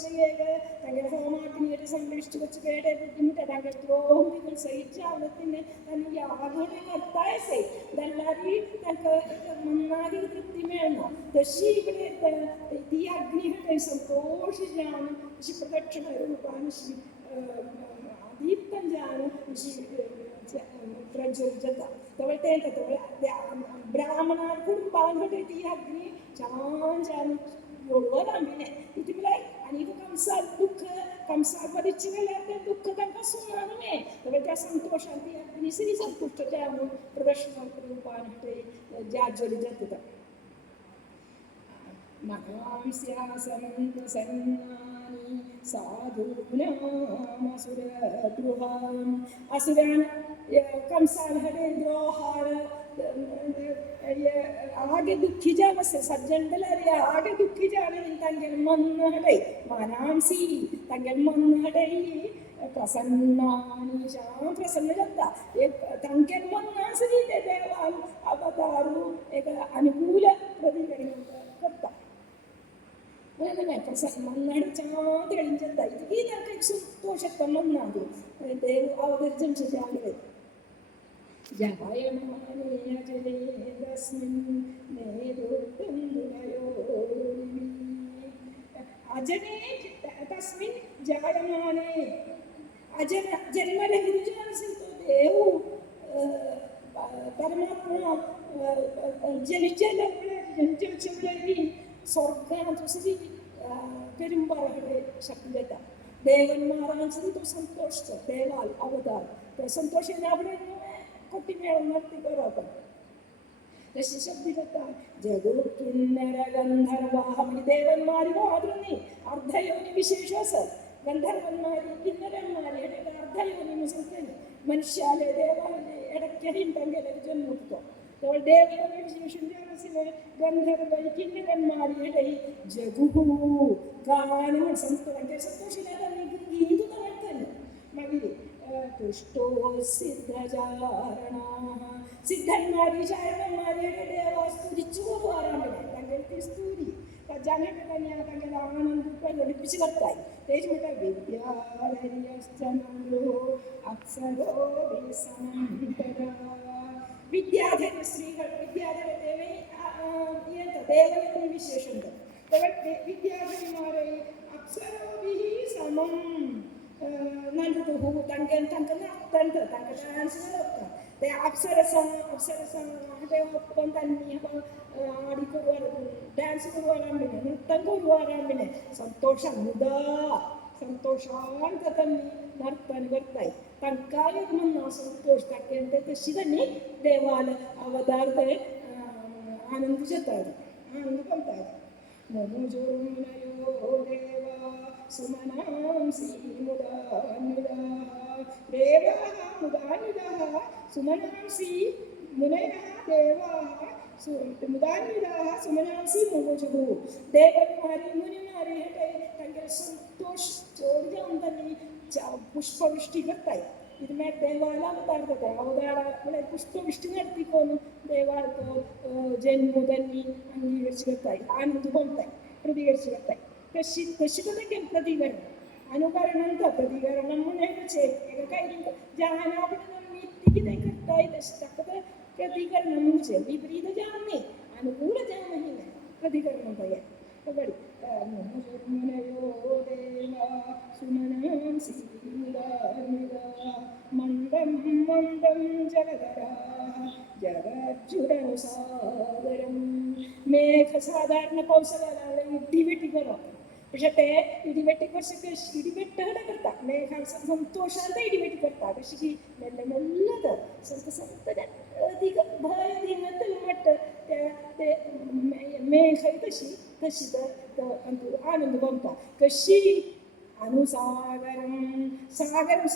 തങ്ങളുടെ ഹോമാഗ്നിയുടെ സംരക്ഷിച്ചു വെച്ച് കേടെ ബുദ്ധിമുട്ട് തങ്ങളുടെ ദ്രോഹികൾ സഹിച്ച അവളത്തിന് തന്നെ യാതൊരു കർത്തായസേ ഇതല്ലാതെ തനക്ക് നന്നായി തൃപ്തി വേണം ദശി ഇവിടെ ഈ അഗ്നികളെ സന്തോഷിച്ചാണ് പ്രദക്ഷിണ രൂപാണ് ദീപ്തം ജാണ് പ്രജ്വലിച്ചത് ಬ್ರಾಹ್ಮಣ ಕುಟುಂಬಾಂಗಡೆ ती अग्नी छान छान एवढं आंबीने तिथे आणि कंसा दुःख कंसा परिचय गेल्यावर दुःख त्यांना सुनार नाही तर त्या संतोषात ती अग्नी श्री संतुष्ट त्या प्रदर्शन रूपाने जाज्वली जातात മഹാംസ്യാസന്നാനി സാധൂനാമസുരദ്രുഹാം അസുരാൻ ಕಂಸಾಲಹಡೆ ದ್ರೋಹಾರ ಆगे दुखी जाव सज्जनरे आगे दुखी जावे ತಂಗೆ ಮನ್ನಹಡೆ ಮಾನಾಂಸಿ ತಂಗೆ ಮನ್ನಹಡೆ ಪ್ರಸನ್ನಾನಿ ಪ್ರಸನ್ನ ಜತ್ತ ತಂಗೆ ಮನ್ನಾಂಸಿ ದೇವಾಲ್ ಅವತಾರು ಏಕ ಅನುಕೂಲ പ്രതികരണം करता മണ്ണാടി ചാന്ത് കഴിഞ്ഞിട്ട് ഈ ഞങ്ങൾക്ക് സന്തോഷത്തെ മണ്ണാത് ദേവ് അവതരിച്ചു ജാഗ്രത അജനേ തസ്മിൻ ജായമാനേ അജന ജന്മരഹിതജാനസിतो ദേവു പരമാത്മ ജനിച്ചവരെ സ്വർഗാന്തരി പെരുമ്പറയുടെ ശക്തിയത ദേവന്മാരാഞ്ചരിతో ಸಂತೋಷ ದೇವಾಲ್ ಅವತಾರ ಸಂತೋಷ അവിടെ കൊട്ടിമേളം നടത്തി കയറാത്ത തസ്യ ശബ്ദികത്താൽ ജഗു കിന്നര ഗന്ധർവാഹമി ദേവന്മാര് മാതൃന്നി അർദ്ധയോനി വിശേഷോസ ഗന്ധർവന്മാര് കിന്നരന്മാര് ഇടയ്ക്ക് അർദ്ധയോനി മുസൽക്കന് മനുഷ്യാലെ ദേവാലെ ഇടയ്ക്കടിയും തങ്കലൊരു ജന്മുക്തം ദേവയോനി വിശേഷം ജാനസിലെ ഗന്ധർവ കിന്നരന്മാരുടെ ജഗുഹു ഗാനങ്ങൾ സംസ്കൃതം സന്തോഷില്ലാതെ ഗീതു തകർത്തന്നെ മകിരി പുഷ്ടോ സിദ്ധചാരണ സിദ്ധന്മാരി ചാരണന്മാരുടെ ദേവാസ്തുതിച്ചു പോകാറാണ് തങ്ങളുടെ സ്തുതി ജനങ്ങൾ തന്നെയാണ് തങ്ങളുടെ ആനന്ദം പ്രകടിപ്പിച്ച് കർത്തായി തേജ്മിട്ട വിദ്യാലയസ്ഥനോ അക്ഷരോ വിദ്യാധര സ്ത്രീകൾ വിദ്യാധര ദേവന് വിശേഷമുണ്ട് വിദ്യാധരന്മാരെ അക്ഷരോഭി സമം നല്ലതുഹു തങ്ക ഡാൻസിനൊപ്പം അപ്സരസങ്ങളുടെ ഒപ്പം തന്നെ ആടിക്കൊടുവാൻ ഡാൻസ് കൊടുവാറാൻ പിന്നെ നൃത്തം കൊടുവാറാൻ പിന്നെ ಸಂತೋಷಾಂತ ತನ್ನಿ ನರ್ತನಿ ಬರ್ತಾಯಿ ತನಕಾಲಿ ನಮ್ಮ ಸಂತೋಷ ತಕ್ಕಂತೆ ತಶಿ ತನ್ನಿ ದೇವಾಲ ಅವತಾರದ ಆನಂದಿಸುತ್ತಾರೆ ಆನಂದ ಪಡ್ತಾರೆ ಮನುಜೋರ್ಮನಯೋ ದೇವ ಸುಮನಾಂಸಿ ಮುದಾನ್ವಿದಾ ದೇವಾ ಮುದಾನ್ವಿದಾ ಸುಮನಾಂಸಿ ಮುನಯ ದೇವಾ ಮುದಾನ್ವಿದಾ ಸುಮನಾಂಸಿ ಮುಗುಜುಗು ದೇವನ್ಮಾರಿ ಮುನಿಮಾರಿ ಹೇಟೆ ತಂಗೆ ಸಂತೋಷ ചോദ്യം പുഷ്പവൃഷ്ടി കത്തായി ഇതിനെ ദേവാല അവതാരത്തെ അവതാര പുഷ്പവൃഷ്ടി നടത്തിക്കൊന്നു ദേവാലത്തോ ജന്മു തന്നെ അംഗീകരിച്ചു കത്തായി ആനന്ദ പൊന്തായി പ്രതികരിച്ചു കത്തായി കശികതയ്ക്ക് പ്രതികരണം അനുകരണം പ്രതികരണം കൈ ജാനാപിടം കത്തായി തക്കത പ്രതികരണം വിപരീത ജാമേ അനുകൂല ജാമഹിനെ പ്രതികരണം തയ്യാർ കബടി മന്ദം മന്ദം ജലധരാ ജഗജ്ജുരനുസാഗരം മേഘ സാധാരണ കൗശലാണ് ഇടിവെട്ടിക്കറോ പക്ഷേ ഇടിവെട്ടിക്കൊക്കെ ഇടിവെട്ടുകളുടെ കർത്ത മേഘ ಸಂತೋಷಾಂತ ಇಡಿವೆಟ್ಟಿ ಕೊಡ್ತಾ ಕೃಷಿಗೆ ಮೆಲ್ಲ ಮೆಲ್ಲದ ಸ್ವಲ್ಪ ಸ್ವಲ್ಪ ಅಧಿಕ ಭಯದಿ ಮತ್ತು ಮಟ್ಟ ಮೇಘ ಕಶಿ ಕಶಿದ ಅಂದು ಆನಂದ ಬಂತ ಕಶಿ അനുസാഗരം സാഗരം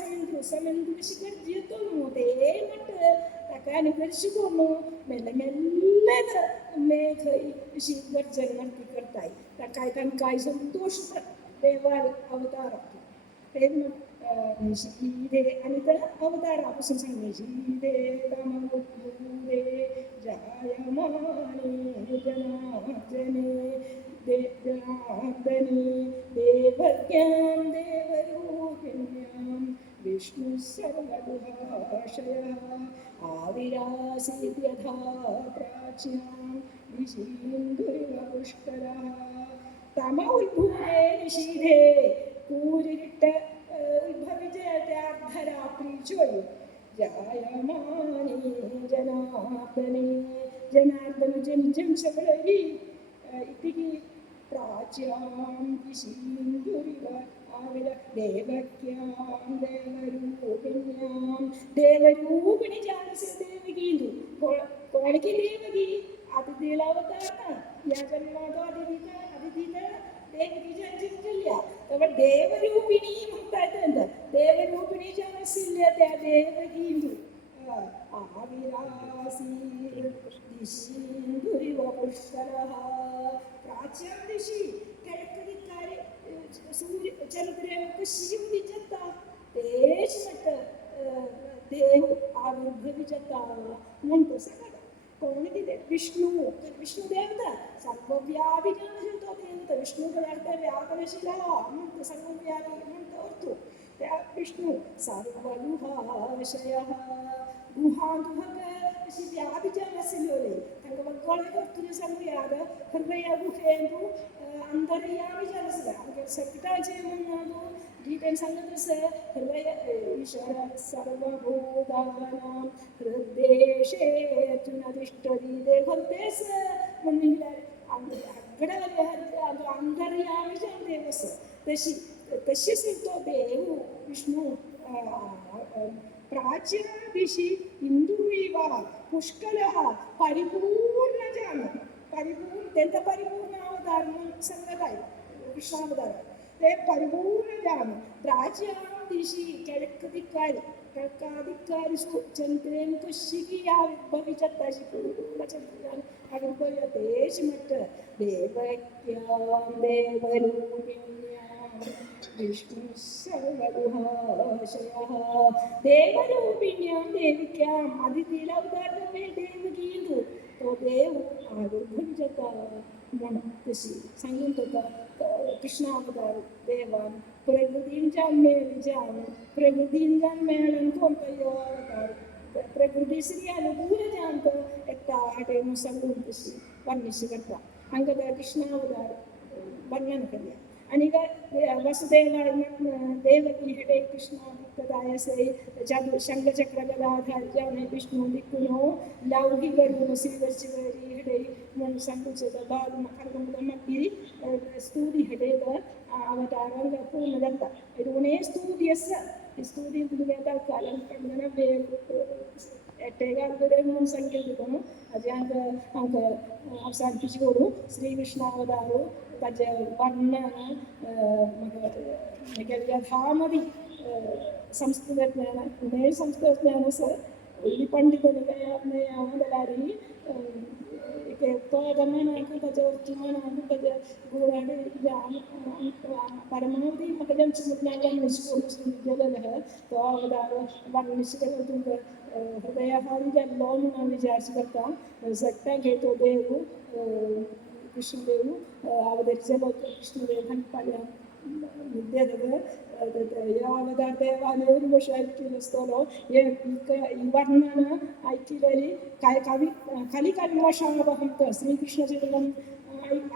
സമന്തു ശിഖർജിയത്തോന്നേ മട്ട് തക്കാനുകരിച്ചു പോന്നു മെല്ലെ മെല്ലത് മേഘ ഗർജന നടത്തി കർത്തായി തക്കായി തനക്കായി സന്തോഷ ദേവാല അവതാറാക്കി നിശീതേ അനിത അവതാറാപ്പു നിശീതേ തമൂരേ ജായമാനേ ജനാർദ്ദനേ ദേവ്യാന്തനി ദേവജ്ഞാം ദേവരൂപിണ്യാം വിഷ്ണു സർവദുഭാഷയ ആവിരാസീദ്യഥാ പ്രാച്യാം വിശീന്ദുരിവ പുഷ്കരഃ തമ ഉത്ഭൂതേ നിശീധേ കൂരിട്ട് ഉത്ഭവിച്ചത്തെ അർദ്ധരാത്രി ചോയും ജായമാനേ ജനാർദ്ദനേ ജനാർദ്ദന ജം ശബളി ഇത്തിക്ക് പ്രാച്യാം വിശീന്ദുരിവ ആവിര ദേവക്യാം ദേവരൂപിണ്യാം ദേവരൂപിണി ജാനസ ദേവകീന്ദു കോണിക്ക് ദേവകി അതിഥിയുടെ അവതാരണ യാജന്മാതോ അതിഥിത ദേവകി ജനിച്ചിട്ടില്ല അവ ദേവരൂപിണി മുക്തായിട്ട് എന്താ ദേവരൂപിണി ജാനസില്ല ദേവകീന്ദു പ്രാച്യാം ദിശി കിഴക്ക് ദിക്കാര് ചന്ദ്രനൊക്കെ ശിവദിച്ചത്ത ദേശമട്ട് ദേവ് ആവിർഭവിച്ചത്ത മുൻപ് സകല കോണിದೆ ವಿಷ್ಣು ದೇವತ ಸರ್ವವ್ಯಾಪಿ ಜ್ಞಾನಶೀಲೋ ದೇವತ ವಿಷ್ಣು ವ್ಯಾಪನಶೀಲ ಅನಂತ ಸರ್ವವ್ಯಾಪಿ ಅನಂತ ಹೊರತು ವಿಷ್ಣು ಸರ್ವಗುಹಾಶಯ ಗುಹಾಂದುಹಕ ವ್ಯಾಪಿಜಾನಸಿಲೋಲೆ ತಂಗ ಮಕ್ಕಳ ಹೊರತು ಸರ್ವಯಾದ ಹೃದಯ ಗುಹೆಂದು ಅಂತರ್ಯಾಮಿ ಜಲಸದ ಹಾಗೆ ಸಪಿತಾಜಯಮನ್ನಾದು ಗೀತೆಯ ಸಂಗತಿಸ ಹೃದಯ ಈಶ್ವರ ಸರ್ವಭೂತಾನಾಂ ಹೃದ್ದೇಶೇ ತುನದಿಷ್ಟದಿ ದೇವದೇಶ ಮಮ್ಮಿಲ್ಲ ಅಗ್ಗಡವಲ್ಲಿ ಅದು ಅಂತರ್ಯಾಮಿ ಜನ ದೇವಸ ತಶಿ ತಶ್ಯ ಸಿಂತೋ ದೇವು ವಿಷ್ಣು प्राच्यादिशि इन्दुरिव पुष्कलः परिपूर्णजान परिपूर्ण त्यांचा परिपूर्ण अवतार संगत आहे कृष्णावतार ते परिपूर्ण जान प्राच्या दिशि കിഴക്കാദിക്കാരിഷു ചന്ദ്രൻ കശികിയാവിഭവിച്ചത്തശി പൂർണ്ണചന്ദ്രൻ അനുഭവദേശിമറ്റ് ദേവക്യാം ദേവരൂപിണ്യാം വിഷ്ണു സർവഗുഹാശയഃ ദേവരൂപിണ്യാം ദേവിക്യാം അതിഥിലവതാരമേ ദേവകീന്തു तो देव आविर्भुंजता मनकशी संगीतता कृष्णावतार देवान प्रकृतींच्या मेळीजान प्रकृतींच्या मेळन कोणतायो अवतार प्रकृती स्त्रियाला दूर जाणत एकटा आटे मुसंगून तशी वर्णिशी करता अंगदा कृष्णावतार वर्णन केल्या आणि वसुदेवा देवकी हेडे कृष्णावतारायसे जादू शंखचक्र गदाधार जाने विष्णु दिक्कुनो लौकिक गरुड श्रीवत्सवरी हेडे मन संकुचित बाल मकरंद मक्की स्तुति हेडे ಅವತಾರಂಗ ಪೂರ್ಣದಂತ ಇದನ್ನೇ ಸ್ತುತಿ ವೇದ ಕಾಲಂ ಕಣ್ಣನ എട്ടേകാൽ സംഖ്യക്കുന്നു അത് ഞങ്ങൾക്ക് അവസാനിപ്പിച്ചുകൊള്ളു ശ്രീകൃഷ്ണാവതാറ് തജ വർണ്ണ യഥാമതി ಸಂಸ್ಕೃತಜ್ಞಾನ ನೇ ಸಂಸ್ಕೃತಜ್ಞಾನ ಸರ್ ಇಲ್ಲಿ ಪಂಡಿತನಿಗೆ ಆದಲಾರಿ परमावधि मकजन सुमज्ञान निष्ठोजलः तो अवतार वर्णिष्ठः तुमक हृदयहारी लोन विचारिसता सट्टा घेतो देव कृष्णदेव अवतरिसलो कृष्णदेव पाल्य विद्याधर यावतार देवाने ഒരു പക്ഷേ ഐക്യസ്ഥലോ ഈ വർണ്ണന ഐക്യലി കലി കൽമഷാവഹം ശ്രീകൃഷ്ണ ചരിതം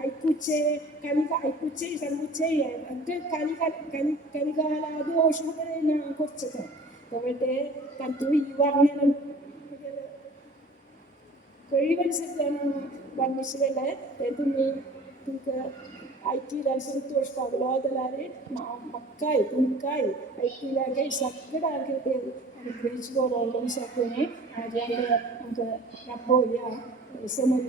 ഐക്കുച്ചേ ഐക്കുച്ചേ സംകുച്ചേ ഒക്കെ കലികാലാദോഷത്തിന് കുറച്ചത് కాబట్టి തത്തു ഈ വർണ്ണന കഴിവനുസരിച്ചാണ് വർണ്ണിച്ചതല്ലേ तुम्ही तुमचं ऐकीला संतोष पावलो जाल्यार म्हाकाय तुमकाय ऐकिल्यागे सगळ्यांक ते अनुग्रहीत करून सगळें आमकां राबोवया समज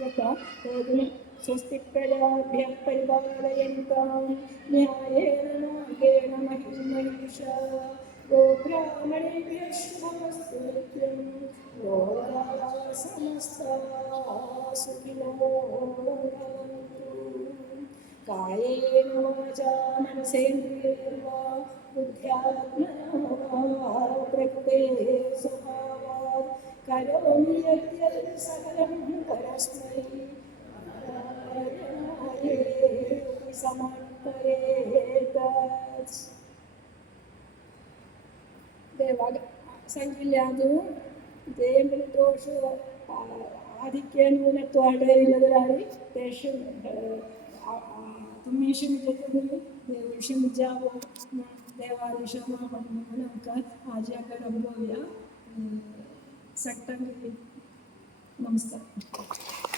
जाता तुमी स्वस्तिक प्रजाभ्यः परिपालयन्तां न्यायेन नागेन महिषा गोब्राह्मणेभ्यः शुभमस्तु नित्यं लोकाः समस्ताः सुखिनो भवन्तु कायेन वाचा मनसेन्द्रियैर्वा बुद्ध्यात्मना प्रकृतेः स्वभावात् करोमि यद्यत् सकलं परस्मै नारायणायेति समर्पयेत् ದೇವಾಗ ಸಂಗಿಲ್ಯಾದು ದೇವರ ದೋಷ ಆಧಿಕ್ಯ ನ್ಯೂನತ್ವ ಅಡೆಯಿಲ್ಲದಾರಿ ದೇಶ तुम्ही शिमिजावं देवादिश नमका आज्याकडे अनुभवूया सट्टांगी नमस्कार.